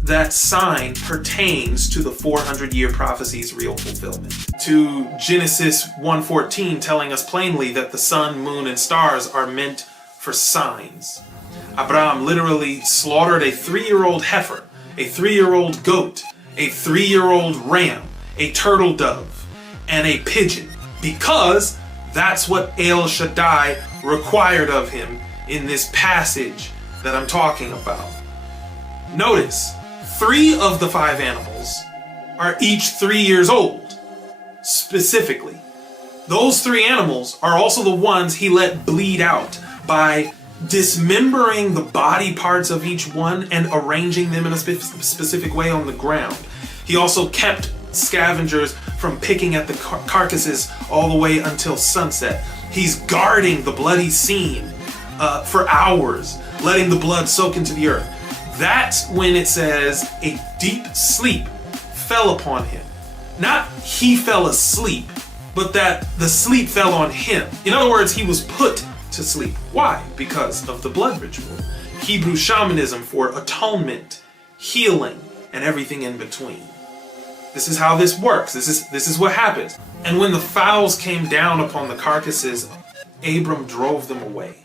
that sign pertains to the 400-year prophecy's real fulfillment. To Genesis 1:14 telling us plainly that the sun, moon, and stars are meant for signs. Abraham literally slaughtered a 3-year-old heifer, a 3-year-old goat, a 3-year-old ram, a turtle dove, and a pigeon, because that's what El Shaddai required of him in this passage that I'm talking about. Notice, 3 of the 5 animals are each 3 years old. Specifically, those 3 animals are also the ones he let bleed out by dismembering the body parts of each one and arranging them in a specific way on the ground. He also kept scavengers from picking at the carcasses all the way until sunset. He's guarding the bloody scene for hours, letting the blood soak into the earth. That's when it says a deep sleep fell upon him. Not he fell asleep, but that the sleep fell on him. In other words, he was put to sleep. Why? Because of the blood ritual. Hebrew shamanism for atonement, healing, and everything in between. This is how this works. This is what happens. And when the fowls came down upon the carcasses, Abram drove them away.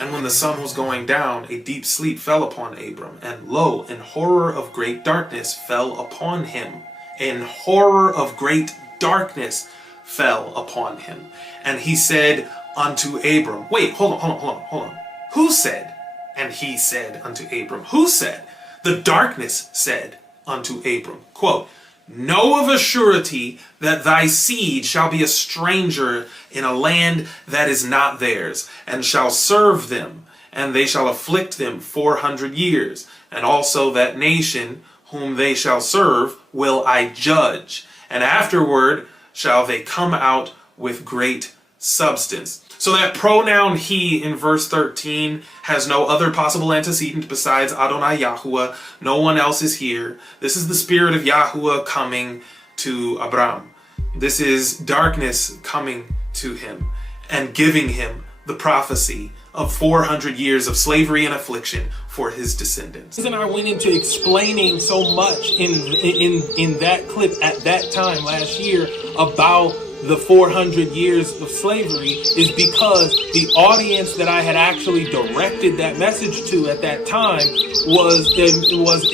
And when the sun was going down, a deep sleep fell upon Abram, and lo, an horror of great darkness fell upon him. An horror of great darkness fell upon him. And he said unto Abram, wait, hold on. Who said? And he said unto Abram, who said? The darkness said unto Abram, quote, know of a surety that thy seed shall be a stranger in a land that is not theirs, and shall serve them, and they shall afflict them 400 years. And also that nation whom they shall serve will I judge, and afterward shall they come out with great substance. So that pronoun he in verse 13 has no other possible antecedent besides Adonai Yahuwah. No one else is here. This is the spirit of Yahuwah coming to Abram. This is darkness coming to him and giving him the prophecy of 400 years of slavery and affliction for his descendants. The reason I went into explaining so much in that clip at that time last year about the 400 years of slavery is because the audience that I had actually directed that message to at that time was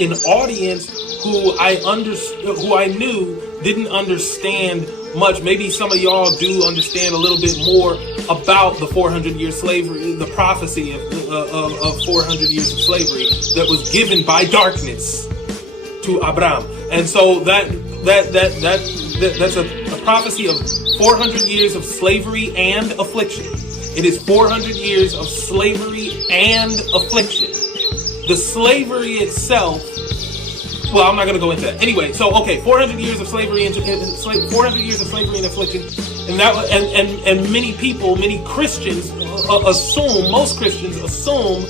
an audience who I knew didn't understand much. Maybe some of y'all do understand a little bit more about the 400-year slavery, the prophecy of 400 years of slavery that was given by darkness to Abram. And so that's a prophecy of 400 years of slavery and affliction. It is 400 years of slavery and affliction. The slavery itself, well, I'm not going to go into that. Anyway, so okay, 400 years of slavery and 400 years of slavery and affliction, and many people, many Christians most Christians assume,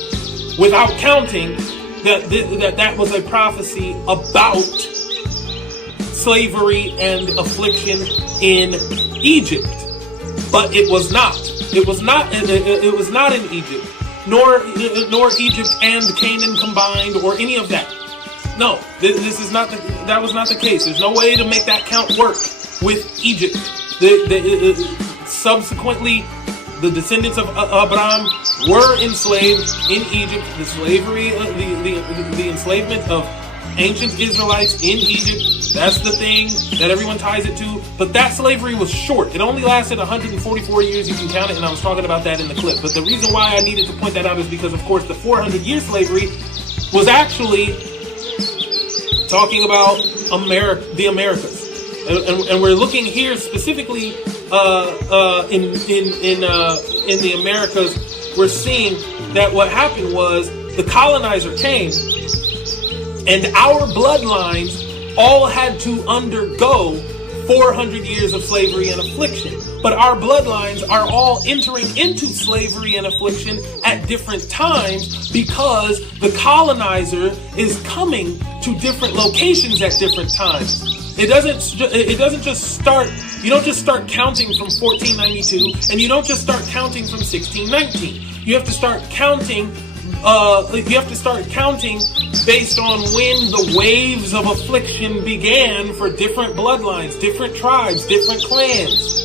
without counting, that was a prophecy about slavery and affliction in Egypt, but it was not. It was not in Egypt, nor Egypt and Canaan combined, or any of that. No, this is not. That was not the case. There's no way to make that count work with Egypt. Subsequently, the descendants of Abraham were enslaved in Egypt. The slavery, the enslavement of ancient Israelites in Egypt, that's the thing that everyone ties it to. But that slavery was short. It only lasted 144 years. You can count it, and I was talking about that in the clip. But the reason why I needed to point that out is because, of course, the 400-year slavery was actually talking about the Americas. And we're looking here specifically in the Americas. We're seeing that what happened was the colonizer came, and our bloodlines all had to undergo 400 years of slavery and affliction. But our bloodlines are all entering into slavery and affliction at different times because the colonizer is coming to different locations at different times. It doesn't just start. You don't just start counting from 1492, and you don't just start counting from 1619. You have to start counting. Based on when the waves of affliction began for different bloodlines, different tribes, different clans.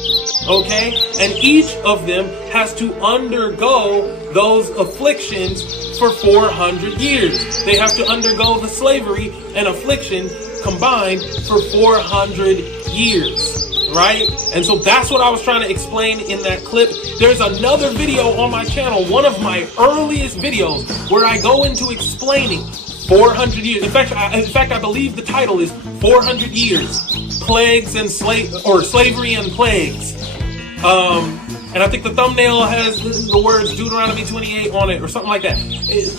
Okay? And each of them has to undergo those afflictions for 400 years. They have to undergo the slavery and affliction combined for 400 years. Right? And so that's what I was trying to explain in that clip. There's another video on my channel, one of my earliest videos, where I go into explaining 400 years. In fact, I believe the title is 400 Years, Plagues and Slavery and Plagues. And I think the thumbnail has the words Deuteronomy 28 on it, or something like that. It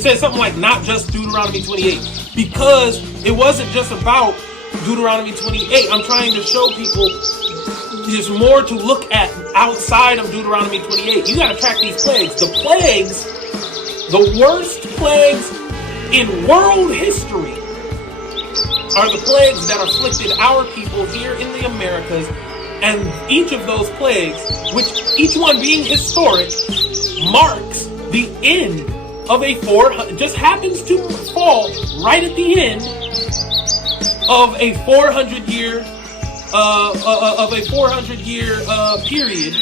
says something like not just Deuteronomy 28, because it wasn't just about Deuteronomy 28. I'm trying to show people there's more to look at outside of Deuteronomy 28. You got to track these plagues. The plagues, the worst plagues in world history, are the plagues that afflicted our people here in the Americas. And each of those plagues, which each one being historic, marks the end of a 400, just happens to fall right at the end of a 400-year period,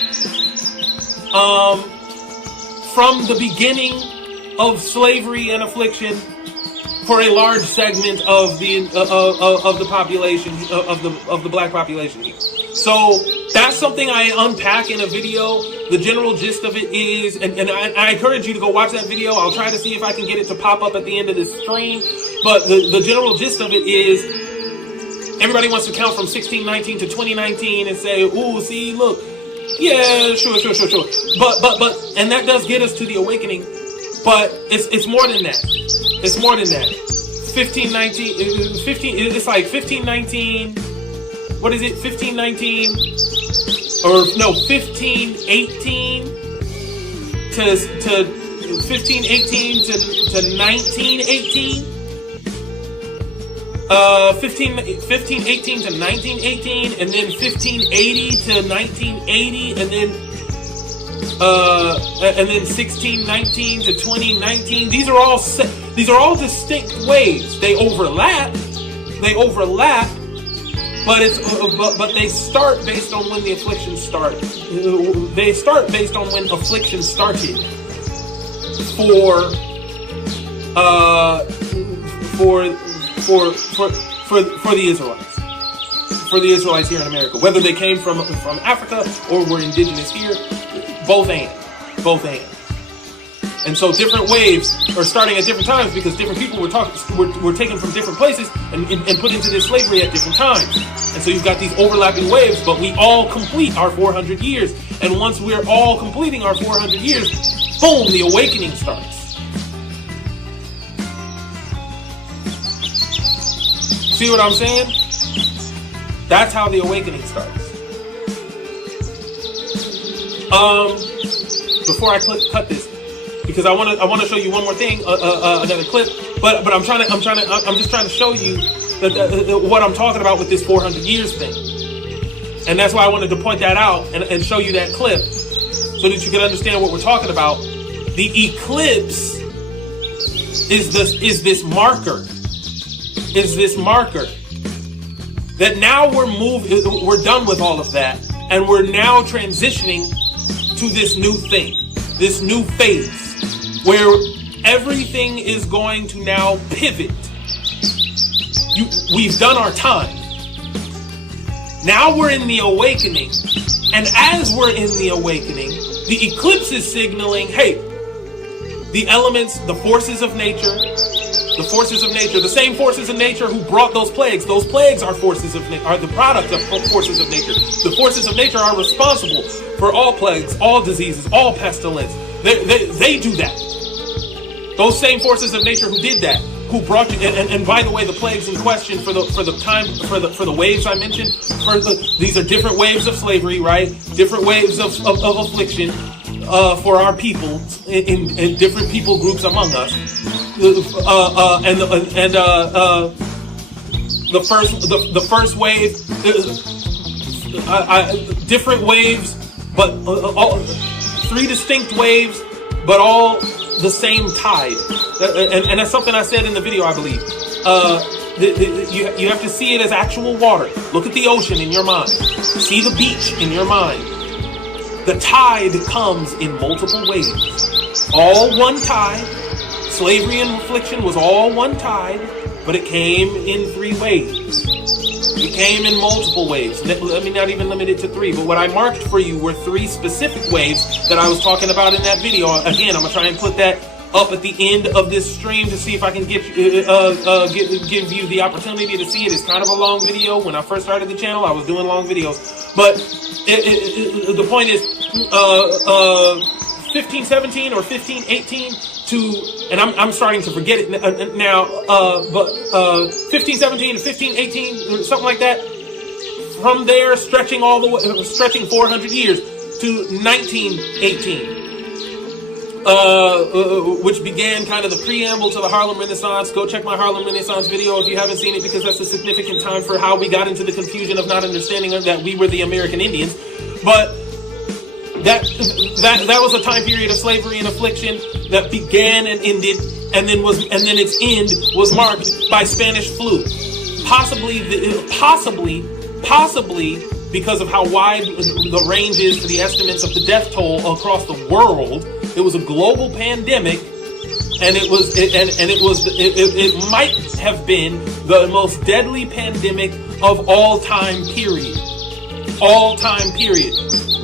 from the beginning of slavery and affliction for a large segment of the population, of the black population here. So that's something I unpack in a video. The general gist of it is, and I encourage you to go watch that video. I'll try to see if I can get it to pop up at the end of this stream. But the general gist of it is, everybody wants to count from 1619 to 2019 and say, ooh, see, look, yeah, sure. But, and that does get us to the awakening. But it's more than that. It's more than that. 1519, it's like 1519, what is it, 1519, or no, 1518 to 1518 to 1918, 1518 to 1918, and then 1580 to 1980, and then 1619 to 2019. These are all distinct waves. They overlap, but they start based on when the affliction started. They start based on when affliction started for the Israelites. For the Israelites here in America, whether they came from Africa or were indigenous here, both and. And so different waves are starting at different times because different people were taken from different places and put into this slavery at different times. And so you've got these overlapping waves, but we all complete our 400 years. And once we're all completing our 400 years, boom, the awakening starts. See what I'm saying? That's how the awakening starts. Before I cut this, because I want to show you one more thing, another clip. But I'm just trying to show you that what I'm talking about with this 400 years thing, and that's why I wanted to point that out and show you that clip so that you can understand what we're talking about. The eclipse is this marker that now we're done with all of that, and we're now transitioning to this new thing, this new phase, where everything is going to now pivot. We've done our time. Now we're in the awakening, and as we're in the awakening, the eclipse is signaling, hey, the elements, the forces of nature, the same forces of nature who brought those plagues are are the product of forces of nature. The forces of nature are responsible for all plagues, all diseases, all pestilence. They do that. Those same forces of nature who did that, who brought you, and by the way, the plagues in question for the waves I mentioned, these are different waves of slavery, right? Different waves of affliction for our people in different people groups among us. The first wave, different waves, but all three distinct waves, but all the same tide. And that's something I said in the video, I believe. You have to see it as actual water. Look at the ocean in your mind. See the beach in your mind. The tide comes in multiple waves. All one tide. Slavery and affliction was all one tide, but it came in three waves. It came in multiple waves. Let me not even limit it to three, but what I marked for you were three specific waves that I was talking about in that video. Again, I'm going to try and put that up at the end of this stream to see if I can give you the opportunity to see it. It's kind of a long video. When I first started the channel, I was doing long videos. But the point is, 1517 or 1518 to, and I'm starting to forget it now, but 1517 to 1518, something like that. From there, stretching 400 years to 1918. Which began kind of the preamble to the Harlem Renaissance. Go check my Harlem Renaissance video if you haven't seen it, because that's a significant time for how we got into the confusion of not understanding that we were the American Indians. But that was a time period of slavery and affliction that began and ended, and then its end was marked by Spanish flu. Possibly because of how wide the range is for the estimates of the death toll across the world. It was a global pandemic, and it might have been the most deadly pandemic of all time period. All time period.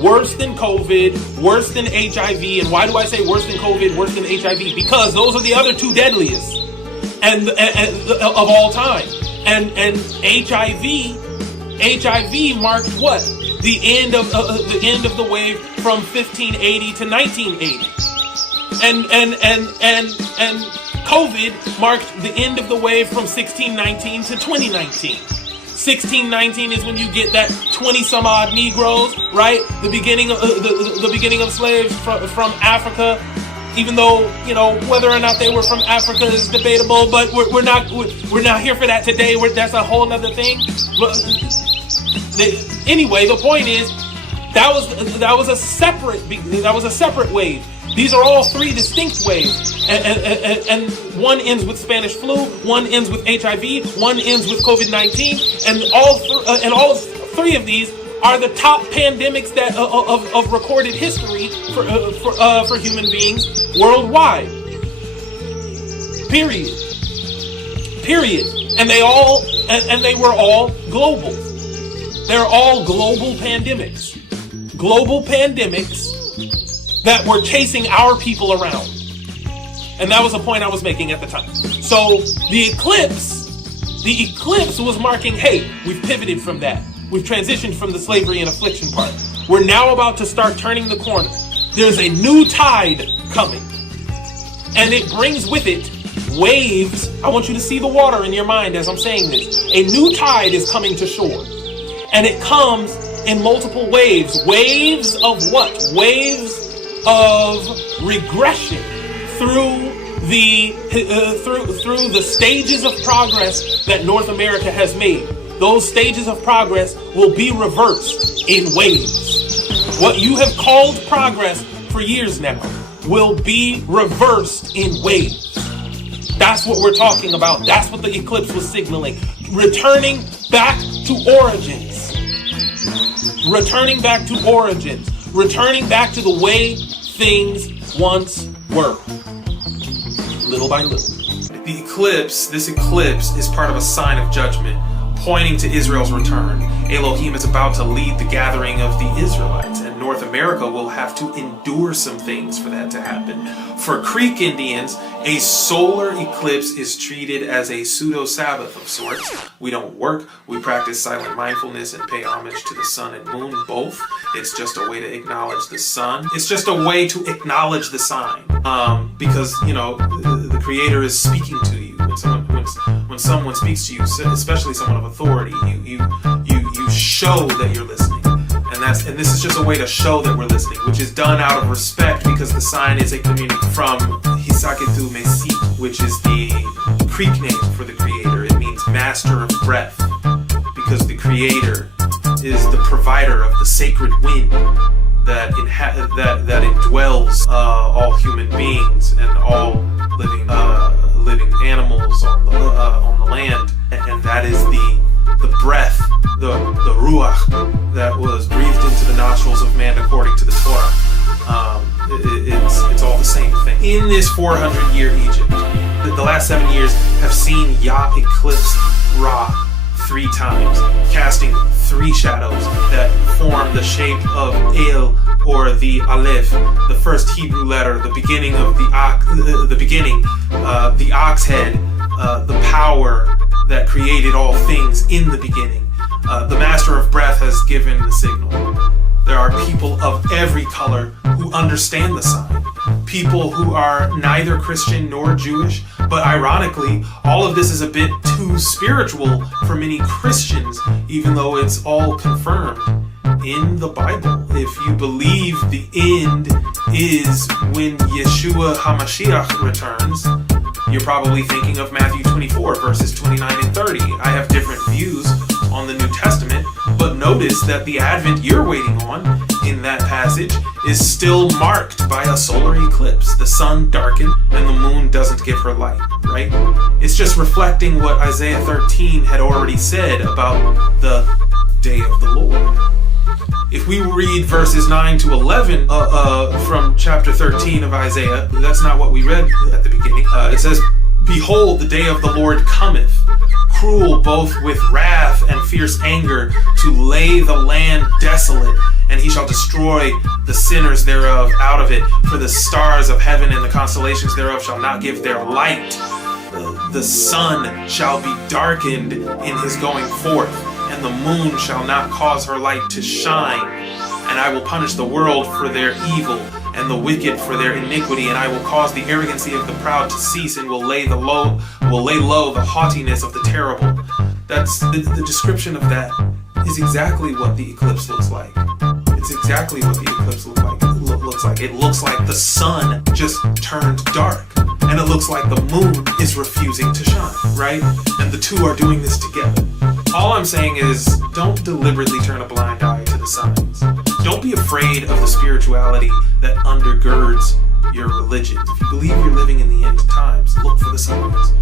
Worse than COVID, worse than HIV. And why do I say worse than COVID, worse than HIV? Because those are the other two deadliest and of all time. And HIV marked what? The end of the wave from 1580 to 1980. And COVID marked the end of the wave from 1619 to 2019. 1619 is when you get that 20 some odd Negroes, right? The beginning of slaves from Africa. Even though, whether or not they were from Africa is debatable, but we're not here for that today. That's a whole other thing. But anyway, the point is that was a separate wave. These are all three distinct waves, and one ends with Spanish flu, one ends with HIV, one ends with COVID-19, and all three of these are the top pandemics that of recorded history for human beings worldwide. Period. And they were all global. They're all global pandemics. Global pandemics that were chasing our people around. And that was a point I was making at the time. So the eclipse was marking, hey, we've pivoted from that. We've transitioned from the slavery and affliction part. We're now about to start turning the corner. There's a new tide coming. And it brings with it waves. I want you to see the water in your mind as I'm saying this. A new tide is coming to shore. And it comes in multiple waves. Waves of what? Waves of regression through the stages of progress that North America has made. Those stages of progress will be reversed in waves. What you have called progress for years now will be reversed in waves. That's what we're talking about. That's what the eclipse was signaling. Returning back to origins. Returning back to origins. Returning back to the way things once were. Little by little. This eclipse is part of a sign of judgment, pointing to Israel's return. Elohim is about to lead the gathering of the Israelites, and North America will have to endure some things for that to happen. For Creek Indians, a solar eclipse is treated as a pseudo-Sabbath of sorts. We don't work, we practice silent mindfulness and pay homage to the sun and moon, both. It's just a way to acknowledge the sun. It's just a way to acknowledge the sign. Because, the Creator is speaking to you. When someone speaks to you, especially someone of authority, you show that you're listening. And this is just a way to show that we're listening, which is done out of respect because the sign is a communion from Hisaketu Mesit, which is the Creek name for the Creator. It means master of breath, because the Creator is the provider of the sacred wind that indwells all human beings and all living animals on the land, and that is the breath, the ruach that was breathed into the nostrils of man according to the Torah. It's all the same thing. In this 400-year Egypt, the last 7 years have seen Yah eclipse Ra 3 times, casting 3 shadows that form the shape of El, or the Aleph, the first Hebrew letter, the beginning of the ox head, the power that created all things in the beginning. The master of breath has given the signal. There are people of every color who understand the sign. People who are neither Christian nor Jewish, but ironically, all of this is a bit too spiritual for many Christians, even though it's all confirmed in the Bible. If you believe the end is when Yeshua HaMashiach returns, you're probably thinking of Matthew 24, verses 29 and 30. I have different views on the New Testament, But notice that the advent you're waiting on in that passage is still marked by a solar eclipse. The sun darkened and the moon doesn't give her light, right? It's just reflecting what Isaiah 13 had already said about the day of the Lord. If we read verses 9 to 11 from chapter 13 of Isaiah, that's not what we read at the beginning. It says, "Behold, the day of the Lord cometh, cruel both with wrath and fierce anger, to lay the land desolate, and he shall destroy the sinners thereof out of it. For the stars of heaven and the constellations thereof shall not give their light. The sun shall be darkened in his going forth, and the moon shall not cause her light to shine. And I will punish the world for their evil, and the wicked for their iniquity, and I will cause the arrogancy of the proud to cease, and will lay low the haughtiness of the terrible." That's the description of that is exactly what the eclipse looks like. It's exactly what the eclipse looks like. It looks like the sun just turned dark, and it looks like the moon is refusing to shine, right? And the two are doing this together. All I'm saying is, don't deliberately turn a blind eye to the signs. Don't be afraid of the spirituality that undergirds your religion. If you believe you're living in the end times, look for the signs.